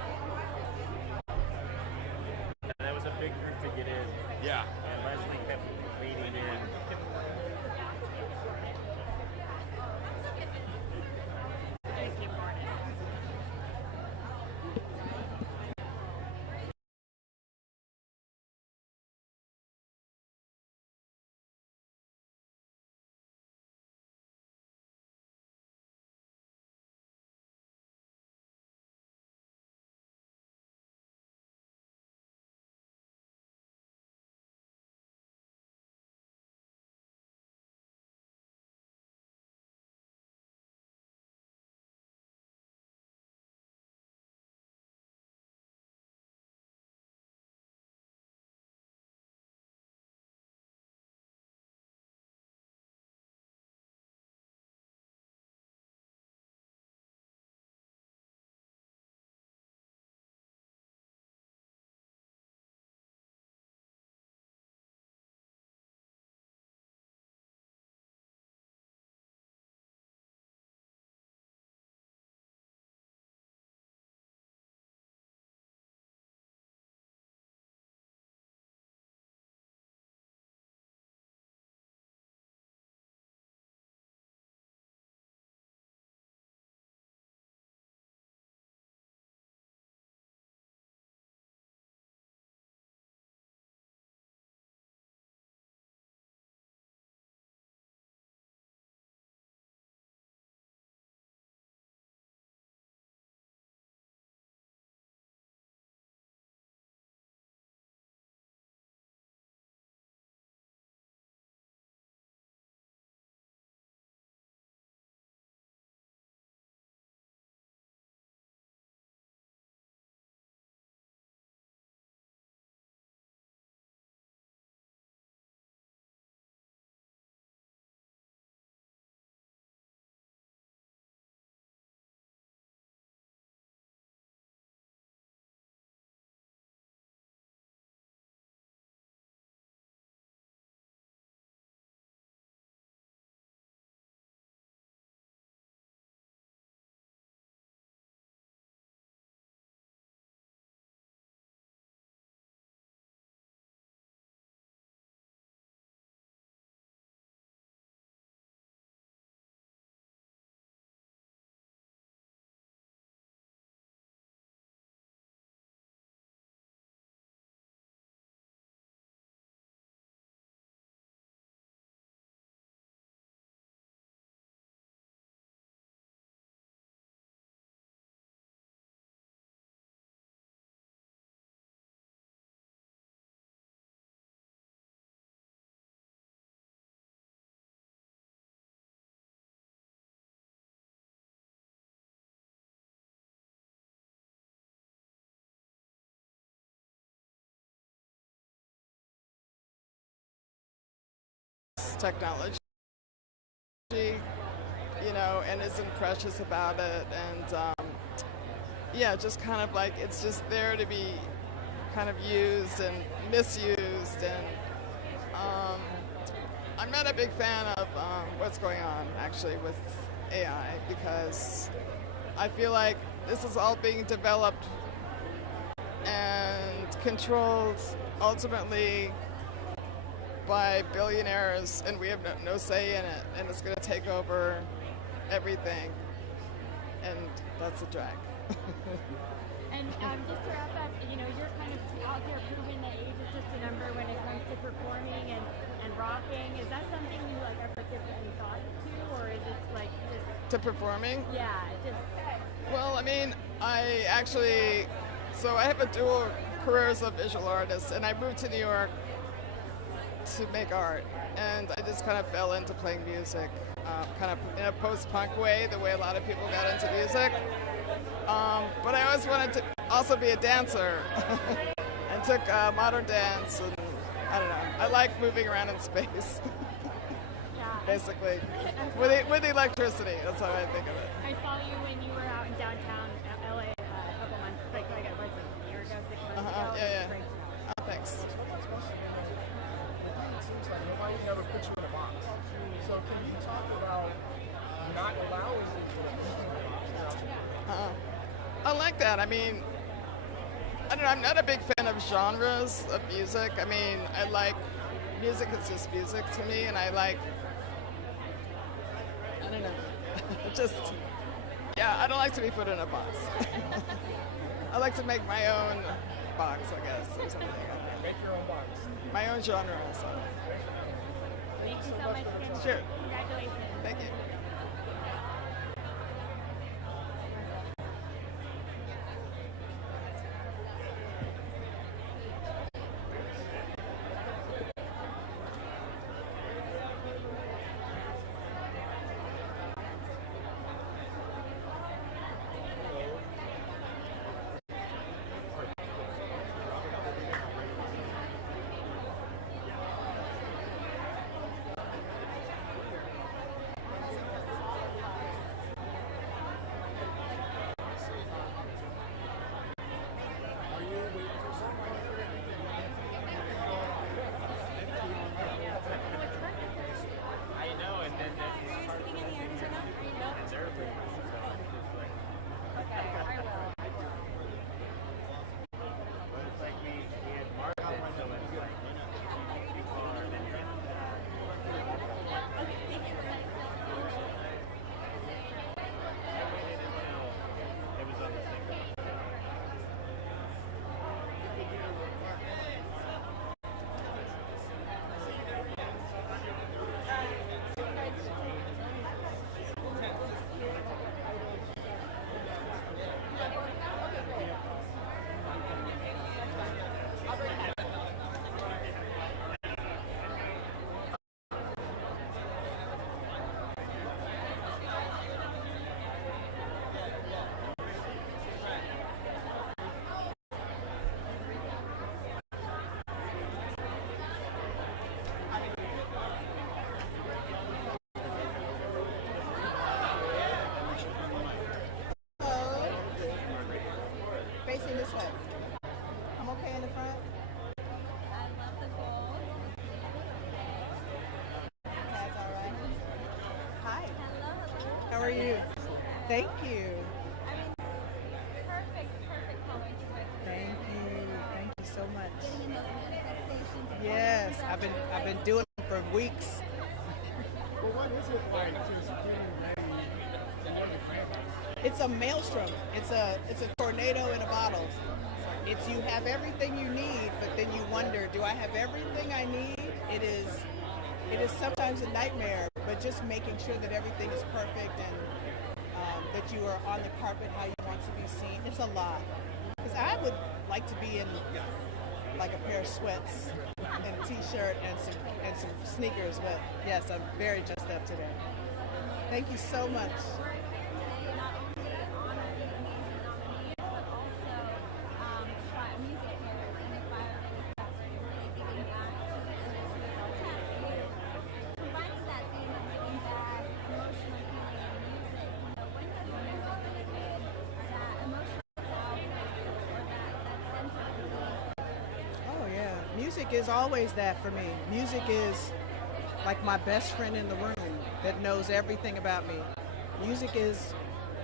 this technology, you know, and isn't precious about it, and yeah, just kind of like it's just there to be kind of used and misused, and I'm not a big fan of what's going on actually with AI, because I feel like this is all being developed and controlled ultimately by billionaires, and we have no say in it, and it's going to take over everything, and that's a drag. And just to wrap up, you know, you're kind of out there proving that age is just a number when it comes to performing and rocking. Is that something you like ever give any thought to, or is it like just To performing? Yeah, just. Well, I mean, so I have a dual career as a visual artist, and I moved to New York to make art, and I just kind of fell into playing music, kind of in a post-punk way, the way a lot of people got into music. But I always wanted to also be a dancer, and took modern dance, and I don't know. I like moving around in space, basically, with electricity. That's how I think of it. I saw you when you were out in downtown LA a couple months, like it was a year ago, 6 months ago. Yeah. Great. Oh, thanks. It seems like nobody never put you in a box. So can you talk about not allowing you to put you in a box? I like that. I mean, I don't know, I'm not a big fan of genres of music. I mean, I like, music is just music to me, and I don't know, I don't like to be put in a box. I like to make my own box, I guess, or something. Make your own box. My own genre, so. Thank you so much, Kim. Sure. Congratulations. Thank you. Facing this way. I'm okay in the front? I love the gold. That's all right. Hi. Hello. How are you? Thank you. I mean, perfect color to Thank you so much. Getting in those manifestations. Yes, I've been doing it for weeks. Well, what is it like to secure It's a maelstrom. It's a tornado in a bottle. It's you have everything you need, but then you wonder, do I have everything I need? It is sometimes a nightmare, but just making sure that everything is perfect and that you are on the carpet how you want to be seen. It's a lot. Because I would like to be in like a pair of sweats and a t-shirt and some sneakers, but yes, I'm very dressed up today. Thank you so much. music is always that for me. Music is like my best friend in the room that knows everything about me. Music is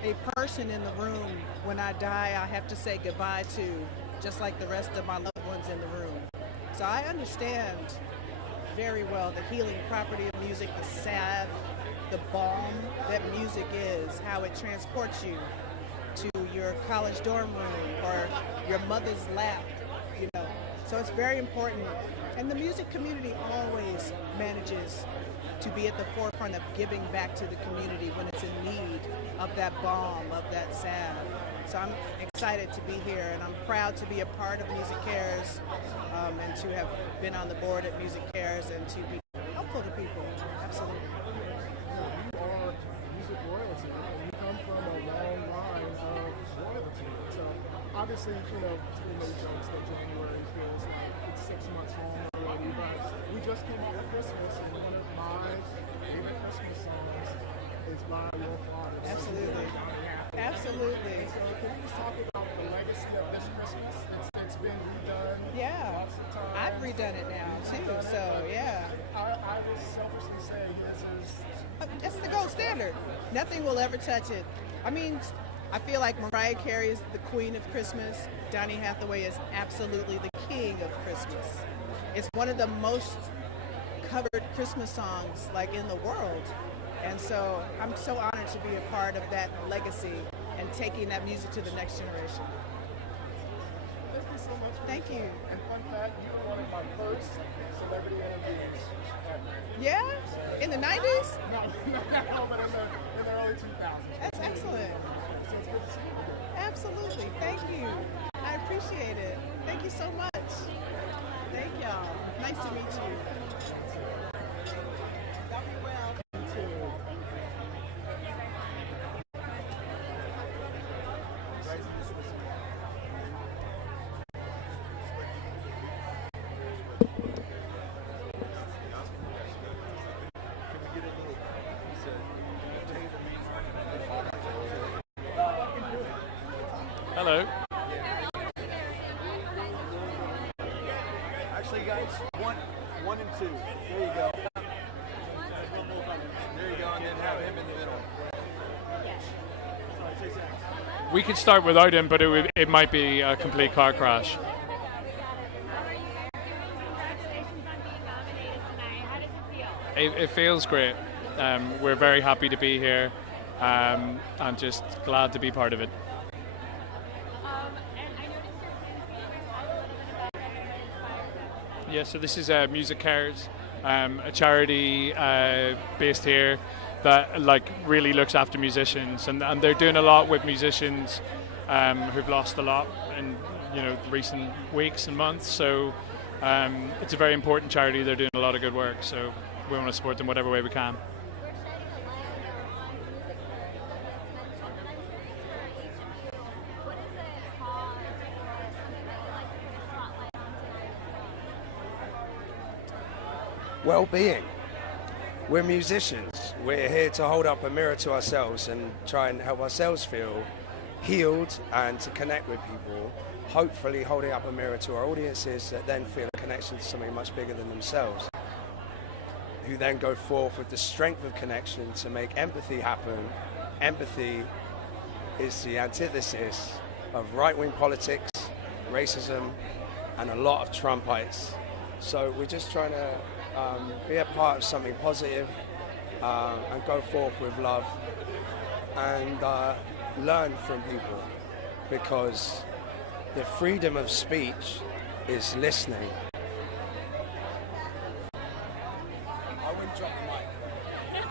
a person in the room when I die I have to say goodbye to, just like the rest of my loved ones in the room. So I understand very well the healing property of music, the salve, the balm that music is, how it transports you to your college dorm room or your mother's lap, you know. So it's very important. And the music community always manages to be at the forefront of giving back to the community when it's in need of that balm, of that salve. So I'm excited to be here, and I'm proud to be a part of Music Cares, and to have been on the board at Music Cares and to be helpful to people. Absolutely. You are music royalty, and you come from a long line of royalty. So obviously, you know, we made jokes that January feels like it's 6 months home already, but we just came out of Christmas, and one of my favorite Christmas songs is by your father. Absolutely. Absolutely. So can you just talk about the legacy of this Christmas? It's been redone. Yeah. Lots of times. I've redone it now too, so yeah. I would selfishly say his is... That's the gold standard. Nothing will ever touch it. I mean, I feel like Mariah Carey is the queen of Christmas. Donny Hathaway is absolutely the king of Christmas. It's one of the most covered Christmas songs like in the world. And so I'm so honored to be a part of that legacy and taking that music to the next generation. Thank you so much. Thank you. And fun fact, you were one of my first celebrity interviews ever. Yeah? In the 90s? No, but in the early 2000s. That's excellent. So it's good to see you again. Absolutely. Thank you. I appreciate it. Thank you so much. Thank y'all. Nice to meet you. Y'all be well. You too. Hello. Actually, guys, one and two. There you go. There you go, and then have him in the middle. We could start without him, but it might be a complete car crash. It feels great. We're very happy to be here. I'm just glad to be part of it. Yeah, so this is Music Cares, a charity based here that really looks after musicians, and they're doing a lot with musicians who've lost a lot in recent weeks and months. So it's a very important charity. They're doing a lot of good work, so we want to support them whatever way we can. Well-being. We're musicians. We're here to hold up a mirror to ourselves and try and help ourselves feel healed and to connect with people, hopefully holding up a mirror to our audiences that then feel a connection to something much bigger than themselves, who then go forth with the strength of connection to make empathy happen. Empathy is the antithesis of right-wing politics, racism, and a lot of Trumpites. So we're just trying to be a part of something positive and go forth with love and learn from people, because the freedom of speech is listening. I wouldn't drop the mic. You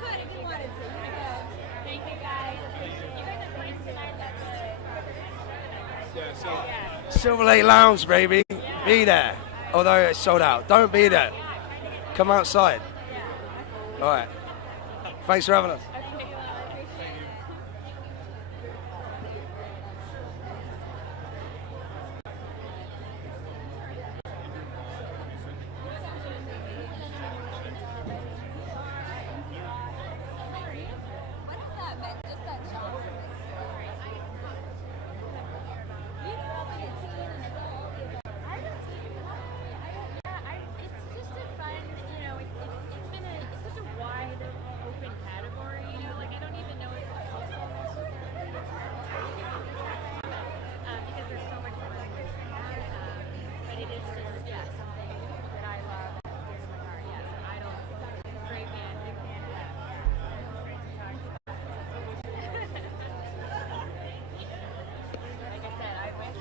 could if you wanted to. Thank you guys. You guys are playing tonight. That's Silver Lake Lounge, baby. Be there. Although it's sold out. Don't be there. Come outside. All right. Thanks for having us. What is that meant? Just that shot? You grew up in a teen and adult. I was a teen.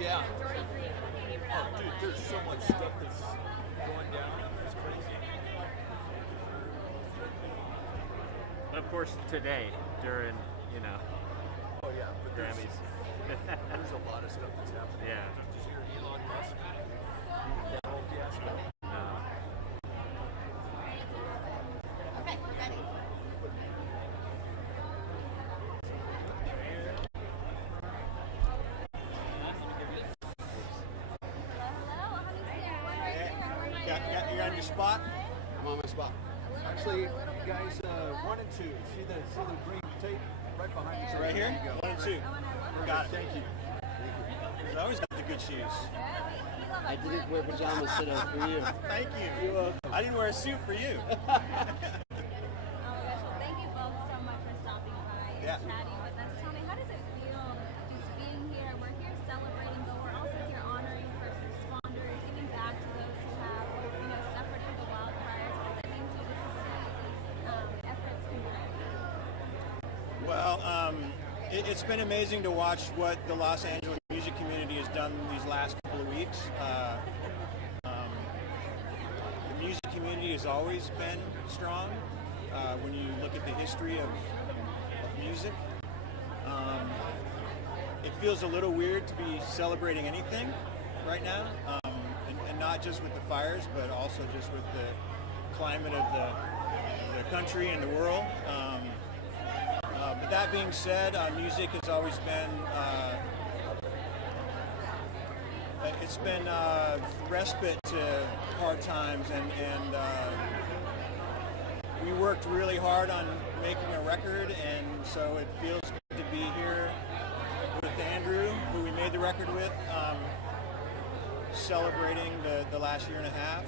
Yeah. Oh, dude, there's so much stuff that's going down. It's crazy. And of course, today, during, Oh, yeah. But Grammys. there's a lot of stuff that's happening. Yeah. Did you hear Elon Musk? That whole fiasco? No. Okay, ready. You're on your spot? I'm on my spot. Actually, guys, 1 and 2. See the green tape right behind you. Right here? There you go. 1 and 2. Perfect. Got it. Thank you. I always got the good shoes. I didn't wear pajamas today for you. Thank you. I didn't wear a suit for you. Oh my gosh, well, thank you both so much for stopping by and chatting with us. Tell me, how does it feel just being here? We're here celebrating, but we're also here honoring first responders, giving back to those who have, suffered from the wildfires. What does it mean to you to see these efforts combined? Well, it's been amazing to watch what the Los Angeles music community has done these last couple of weeks. The music community has always been strong when you look at the history of music. It feels a little weird to be celebrating anything right now, and not just with the fires, but also just with the climate of the country and the world. But that being said, music has always been it's been respite to hard times, and we worked really hard on making a record, and so it feels good to be here with Andrew, who we made the record with, celebrating the last year and a half,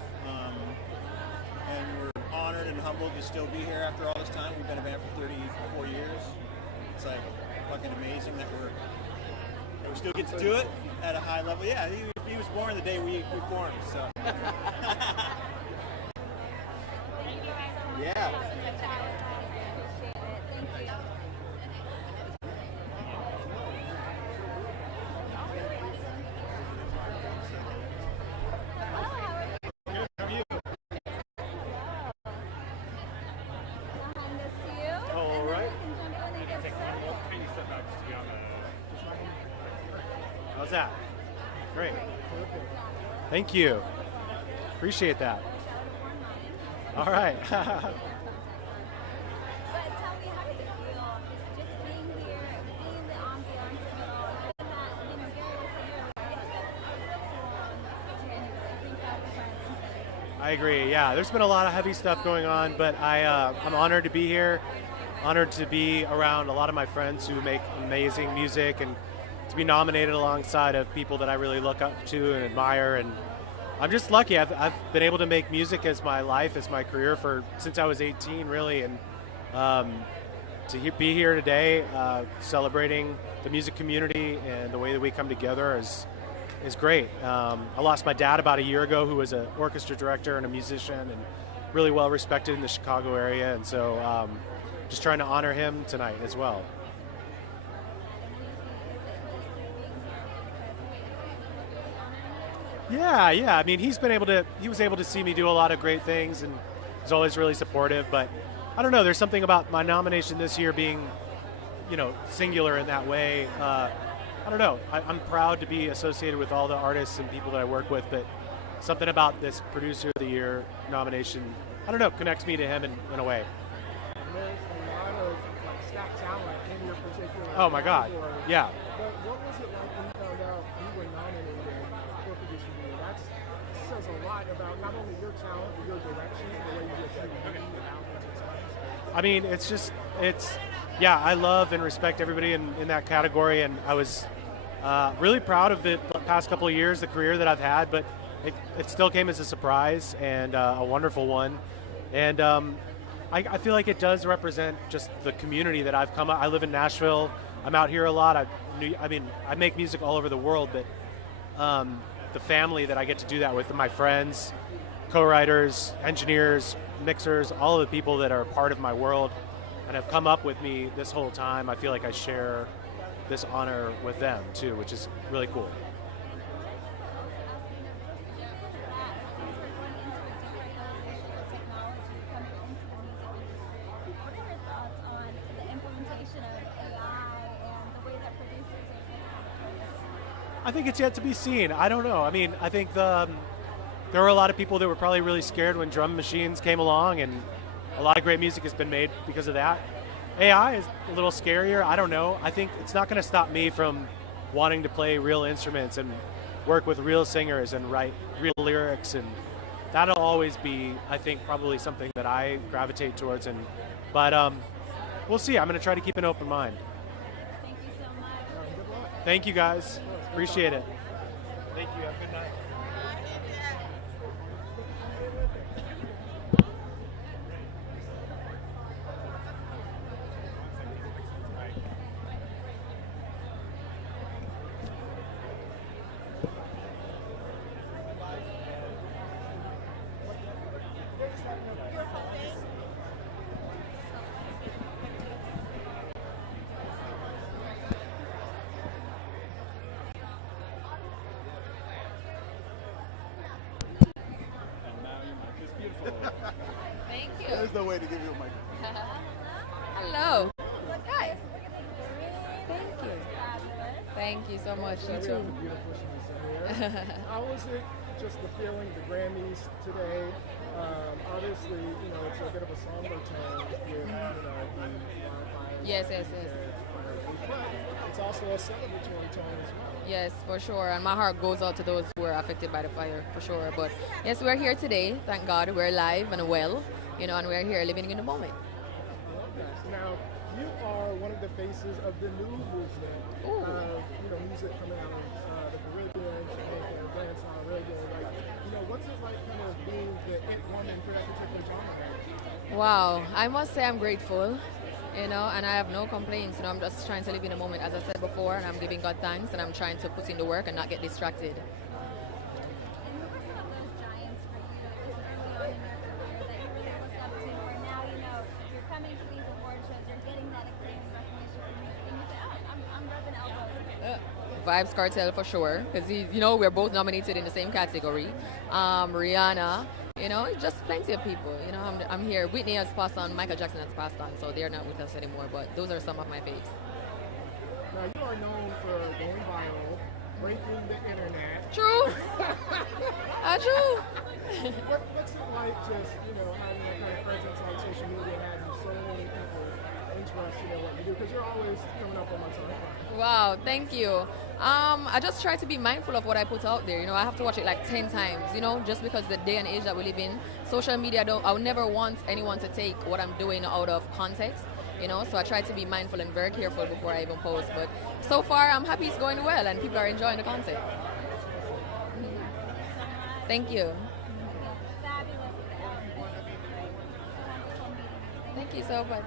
and we're honored and humbled to still be here after all this time. We've been a band for 34 years. It's like fucking amazing that we still get to do it at a high level. Yeah, he was born the day we formed, so. Yeah. All right. How's that? Great. Thank you. Appreciate that. All right. But tell me, how does it feel just being here, being the ambiance of it all, knowing that, Gary was here, I think that was I agree. Yeah, there's been a lot of heavy stuff going on, but I'm honored to be here, honored to be around a lot of my friends who make amazing music, and to be nominated alongside of people that I really look up to and admire. And I'm just lucky. I've been able to make music as my life, as my career since I was 18, really. And to be here today, celebrating the music community and the way that we come together is great. I lost my dad about a year ago, who was an orchestra director and a musician and really well respected in the Chicago area. And so just trying to honor him tonight as well. Yeah. I mean, he was able to see me do a lot of great things, and was always really supportive. But I don't know, there's something about my nomination this year being, singular in that way. I don't know. I'm proud to be associated with all the artists and people that I work with, but something about this Producer of the Year nomination, I don't know, connects me to him in a way. There's a lot of stacked talent in your particular Oh my God, category. yeah. But what was it like when you found out you were nominated for Producer of the Year? That says a lot about not only your talent, but your direction, the way you achieve the albums and stuff. I mean, yeah, I love and respect everybody in that category, and I was really proud of the past couple of years, the career that I've had, but it still came as a surprise and a wonderful one. And I feel like it does represent just the community that I've come. I live in Nashville. I'm out here a lot. I make music all over the world, but the family that I get to do that with, my friends, co-writers, engineers, mixers, all of the people that are part of my world and have come up with me this whole time, I feel like I share this honor with them too, which is really cool. I think it's yet to be seen. I don't know. I mean, I think there were a lot of people that were probably really scared when drum machines came along, and a lot of great music has been made because of that. AI is a little scarier. I don't know. I think it's not going to stop me from wanting to play real instruments and work with real singers and write real lyrics, and that'll always be, I think, probably something that I gravitate towards. But we'll see. I'm going to try to keep an open mind. Thank you so much. Thank you, guys. Appreciate it. Thank you. Have a good night. Thank you. There's no way to give you a microphone. Hello. Hi. Thank you. Thank you so much. You We too. have the beautiful Shanice in here. How was it, just the feeling, the Grammys today? Obviously, it's a bit of a somber tone with, the wildfires. Yes. But it's also a celebratory tone as well. Yes, for sure. And my heart goes out to those who were affected by the fire, for sure. But yes, we're here today. Thank God we're alive and well, and we're here living in the moment. I love that. Now, you are one of the faces of the new movement of music coming out of the Caribbean, Jamaica, dancehall, reggae. What's it like kind of being the it woman for that particular genre? Wow, I must say I'm grateful, and I have no complaints. I'm just trying to live in the moment, as I said before, and I'm giving God thanks, and I'm trying to put in the work and not get distracted. Vibes Cartel for sure, because we're both nominated in the same category. Rihanna, just plenty of people. I'm here. Whitney has passed on, Michael Jackson has passed on, so they're not with us anymore. But those are some of my faves. Now you are known for going viral, breaking the internet. True. True. What's it like just having that kind of presence on social media, having so many people interested in what you do? Because you're always coming up on my timeline. Wow, thank you. I just try to be mindful of what I put out there. I have to watch it like 10 times, just because the day and age that we live in, social media, I would never want anyone to take what I'm doing out of context, so I try to be mindful and very careful before I even post. But so far, I'm happy it's going well and people are enjoying the content. Thank you. Thank you so much.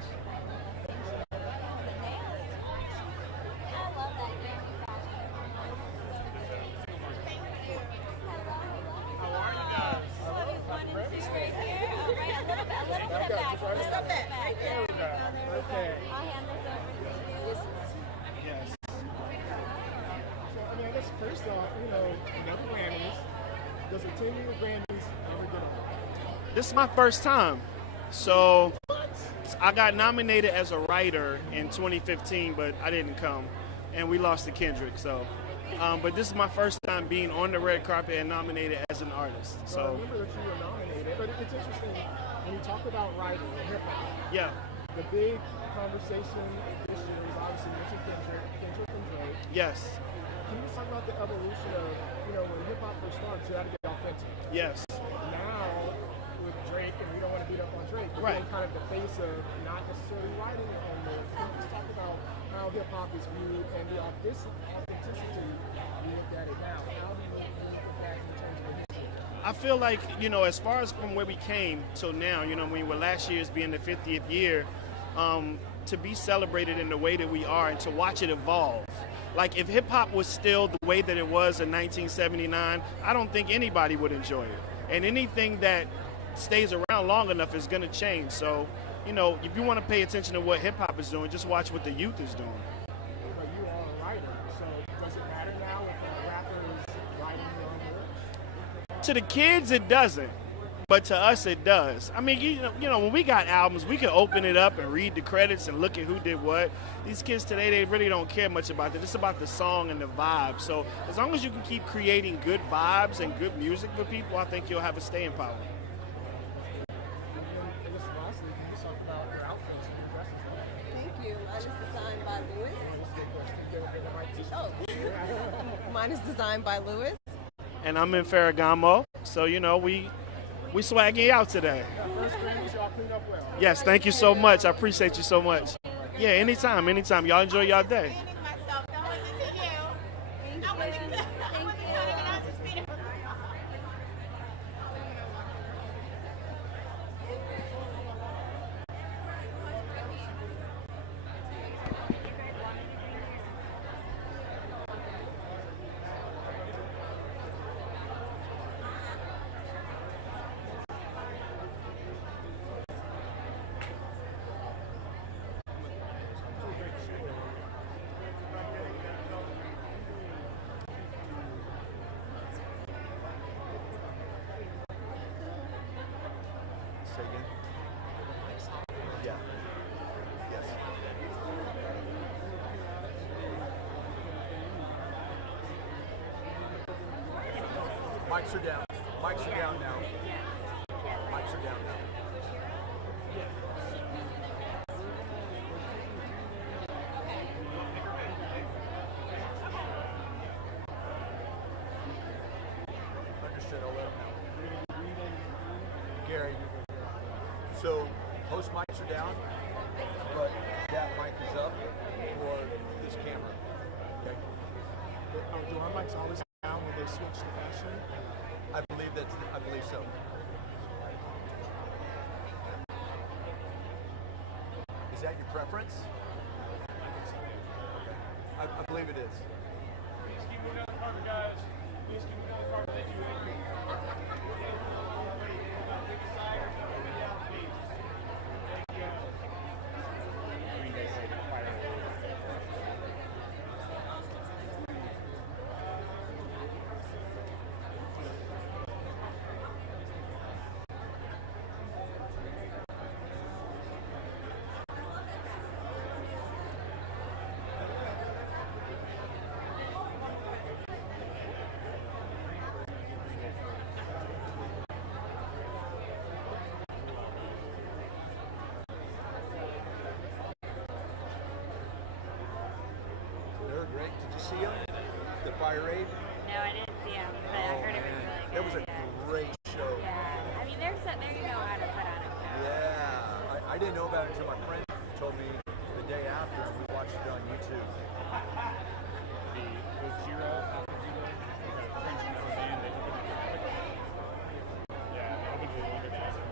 First off, enough Grammys. Does a 10-year Grammys ever get old? This is my first time. So I got nominated as a writer in 2015, but I didn't come. And we lost to Kendrick. So, but this is my first time being on the red carpet and nominated as an artist. So I remember that you were nominated, but it's interesting when you talk about writing and hip hop. Yeah. The big conversation this year is obviously Richard Kendrick and Drake. Yes. Can you talk about the evolution of, when hip-hop first started, you had to get authentic. Yes. Now, with Drake, and we don't want to beat up on Drake, but right. being kind of the face of not necessarily writing on this. Can you just talk about how hip-hop is viewed and the authenticity we look at it now? How do you look at that in terms of history? I feel like, as far as from where we came till now, with last year's being the 50th year, to be celebrated in the way that we are and to watch it evolve. Like, if hip-hop was still the way that it was in 1979, I don't think anybody would enjoy it. And anything that stays around long enough is going to change. So, if you want to pay attention to what hip-hop is doing, just watch what the youth is doing. But you are a writer, so does it matter now if a rapper is writing their own lyrics? To the kids, it doesn't. but to us it does. I mean, you know, when we got albums, we could open it up and read the credits and look at who did what. These kids today, they really don't care much about that. It's about the song and the vibe. So as long as you can keep creating good vibes and good music for people, I think you'll have a staying power. Thank you. Mine is designed by Louis. Oh, mine is designed by Louis. And I'm in Ferragamo, so you know we swagging out today. Yes, thank you so much. I appreciate you so much. Yeah, anytime. Y'all enjoy y'all day. Say again? Yeah. Yes. Mics are down. Mics are down now. Mics are down now. Understood. I'll let them know. Gary. So, host mics are down, but that mic is up for this camera. Okay. Do our mics always down when they switch to fashion? I believe so. Is that your preference? Okay. I believe it is. Please keep moving down the carpet, guys. Please keep moving down the carpet. Thank you. They're great. Did you see them? The Fire Aid? No, I didn't see him, but I heard it was really good. That was a great show. Yeah, I mean, they know how to put on a show. Yeah, I didn't know about it until my friend told me the day after, and we watched it on YouTube. The Giro, French metal band, they opened the traffic. Yeah, they opened the longer traffic.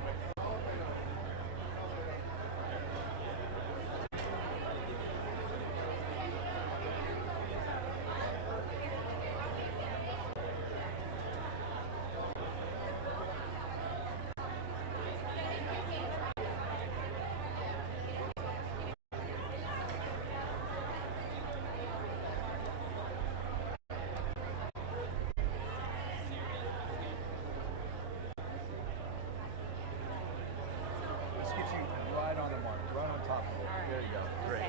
This gets you right on the mark, right on top of it. There you go. Great.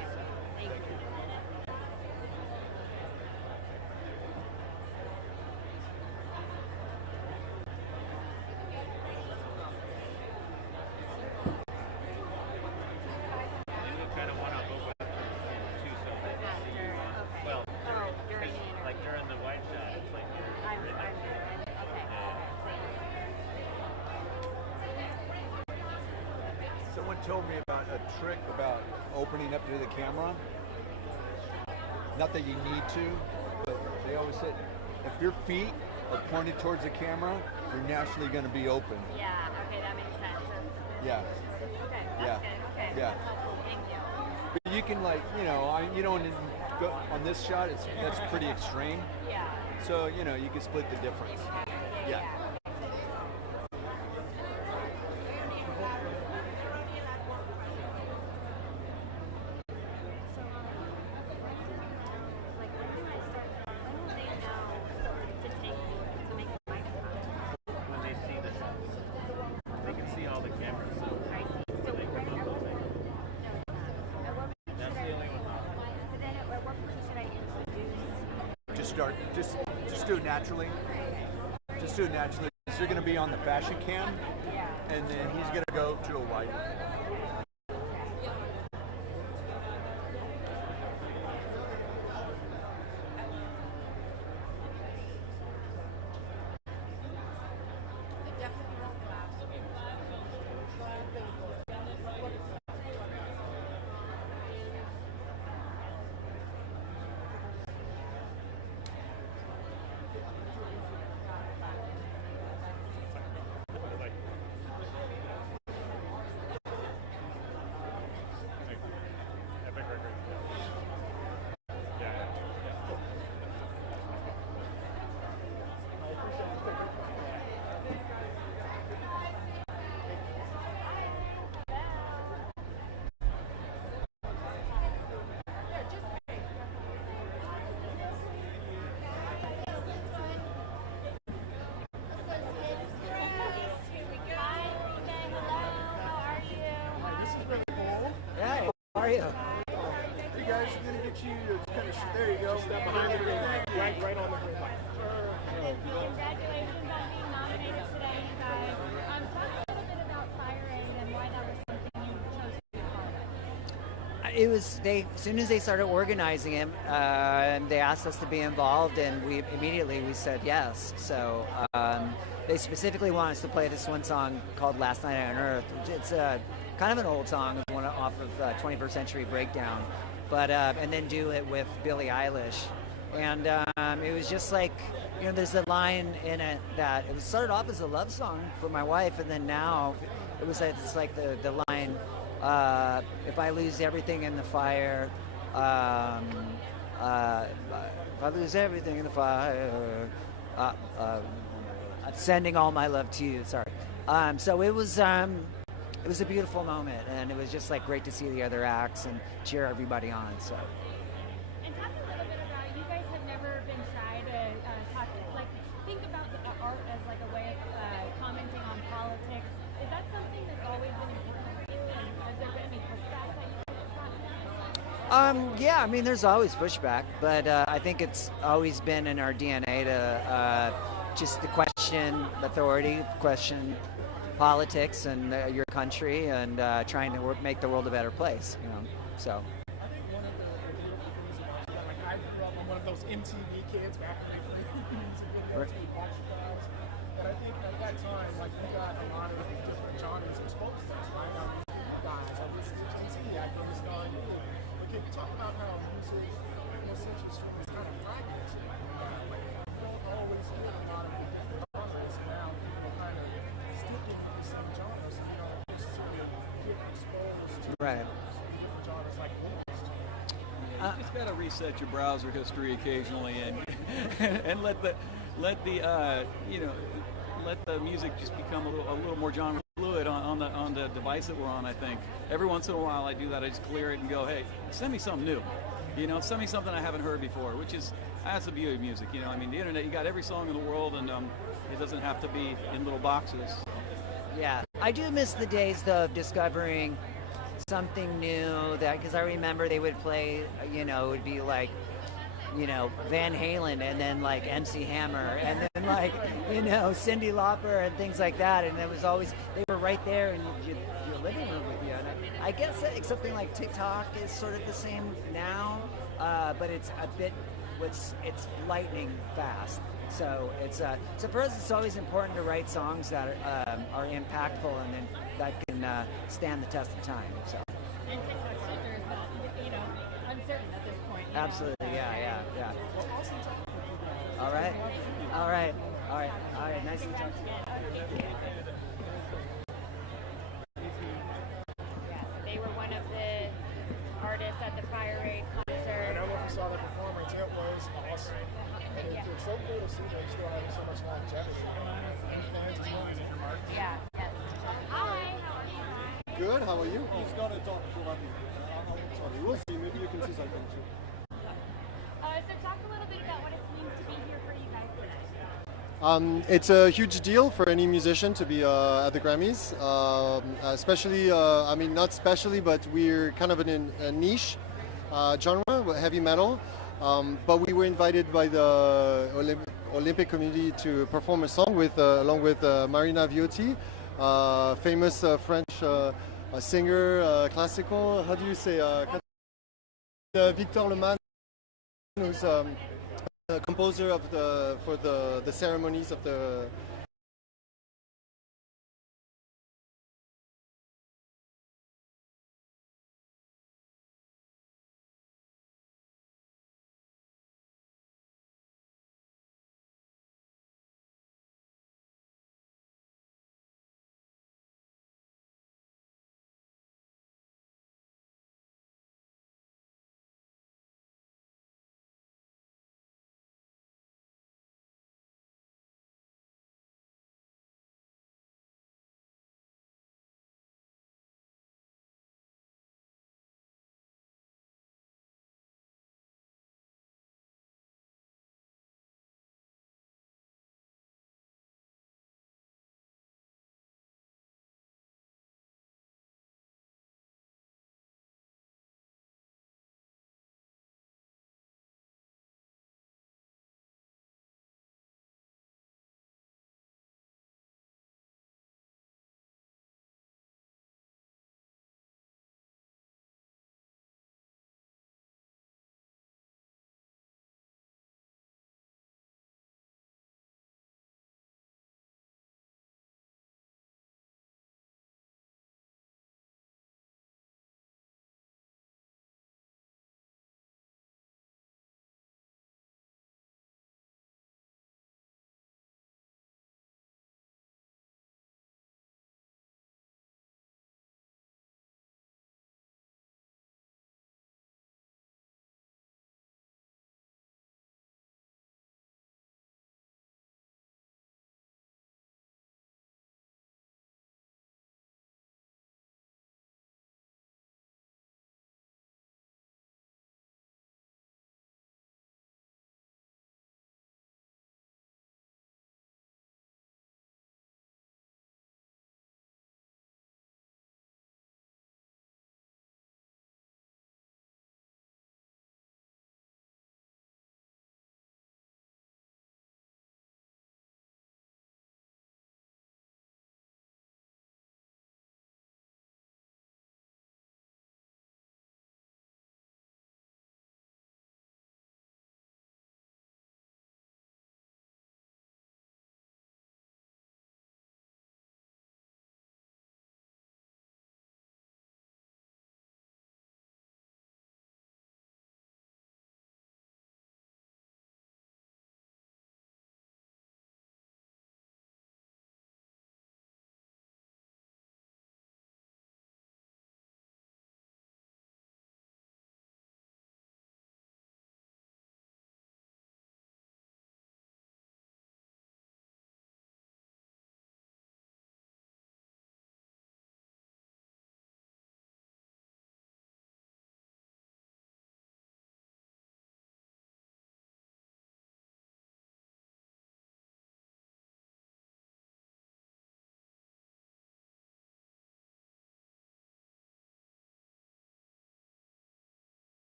Thank you. Kind of want to go with too, so that well, like during the white shot, it's like Someone told me about a trick about opening up to the camera. Not that you need to, but they always said if your feet are pointed towards the camera, you're naturally going to be open. Yeah, okay, that makes sense. Yeah. Okay, Yeah. that's good. Okay, Yeah. that's helpful. Thank you. But you can you don't go on this shot. That's pretty extreme. Yeah. So you can split the difference. Yeah. when they see the show. just do it naturally. Just do it naturally. You're going to be on the fashion cam, and then he's going to go to a wide. How are you? Hey guys, I'm gonna get you to kind of, there you go. Step behind the green light. Right on the green light. Congratulations on being nominated today, you guys. Talk a little bit about Firing and why that was something you chose to be a part of. It was as soon as they started organizing him, and they asked us to be involved, and we said yes. So they specifically want us to play this one song called "Last Night on Earth." It's kind of an old song, it's one off of 21st Century Breakdown, but and then do it with Billie Eilish, and it was just like, you know, there's a line in it that it started off as a love song for my wife, and then now it's like the line, if I lose everything in the fire, if I lose everything in the fire, I'm sending all my love to you. Sorry. So it was a beautiful moment, and it was just like great to see the other acts and cheer everybody on. So. And talk a little bit about, you guys have never been shy to talk, like think about the art as like a way of commenting on politics. Is that something that's always been important for you? And has there been any pushback that you've gotten? Yeah, I mean, there's always pushback, but I think it's always been in our DNA to just to question authority, question politics and your country, and trying to make the world a better place, you know. So. I think one of the beautiful things about it, like I grew up on one of those MTV kids back in the music videos, we watched guys, and I think at that time, like we got a lot of different genres exposed to us, right? I was guys, I listened to GT, I grew up on you. But can you talk about how music, essentially, is kind of fragmented? Like you don't always hear a lot of different genres, and now people kind of sticking in the same genre, so you don't necessarily get exposed to different genres like movies. You just gotta reset your browser history occasionally, and let the music just become a little more genre fluid on the device that we're on. I think every once in a while I do that. I just clear it and go, hey, send me something new. You know, send me something I haven't heard before. That's the beauty of music. You know, I mean, the internet, you got every song in the world, and it doesn't have to be in little boxes. Yeah, I do miss the days though of discovering something new, that because I remember they would play, you know, it would be like, you know, Van Halen, and then like MC Hammer, and then like, you know, Cyndi Lauper and things like that, and it was always, they were right there in your living room with you. And I guess something like TikTok is sort of the same now, but it's a bit, it's lightning fast. So it's so for us, it's always important to write songs that are impactful and then that can stand the test of time. So. And TikTok filter is not, you know, uncertain at this point. Absolutely, yeah. All right. Nice to talk to you. They were one of the artists at the Fire Raid concert. And I don't know if you saw the performance, it was awesome. And it's so cool to see them still having so much longevity. Yeah. Yes. Hi, how are you? Good, how are you? He's got a talk to Ravi. Sorry, we'll see, maybe you can see something too. So talk a little bit about what it means to be here for you guys today. It's a huge deal for any musician to be at the Grammys, especially, I mean, not especially, but we're kind of in a niche genre, heavy metal. But we were invited by the Olympic Committee to perform a song with, along with Marina Viotti, famous French singer, classical. How do you say? Victor Leman, who's a composer of for the ceremonies of the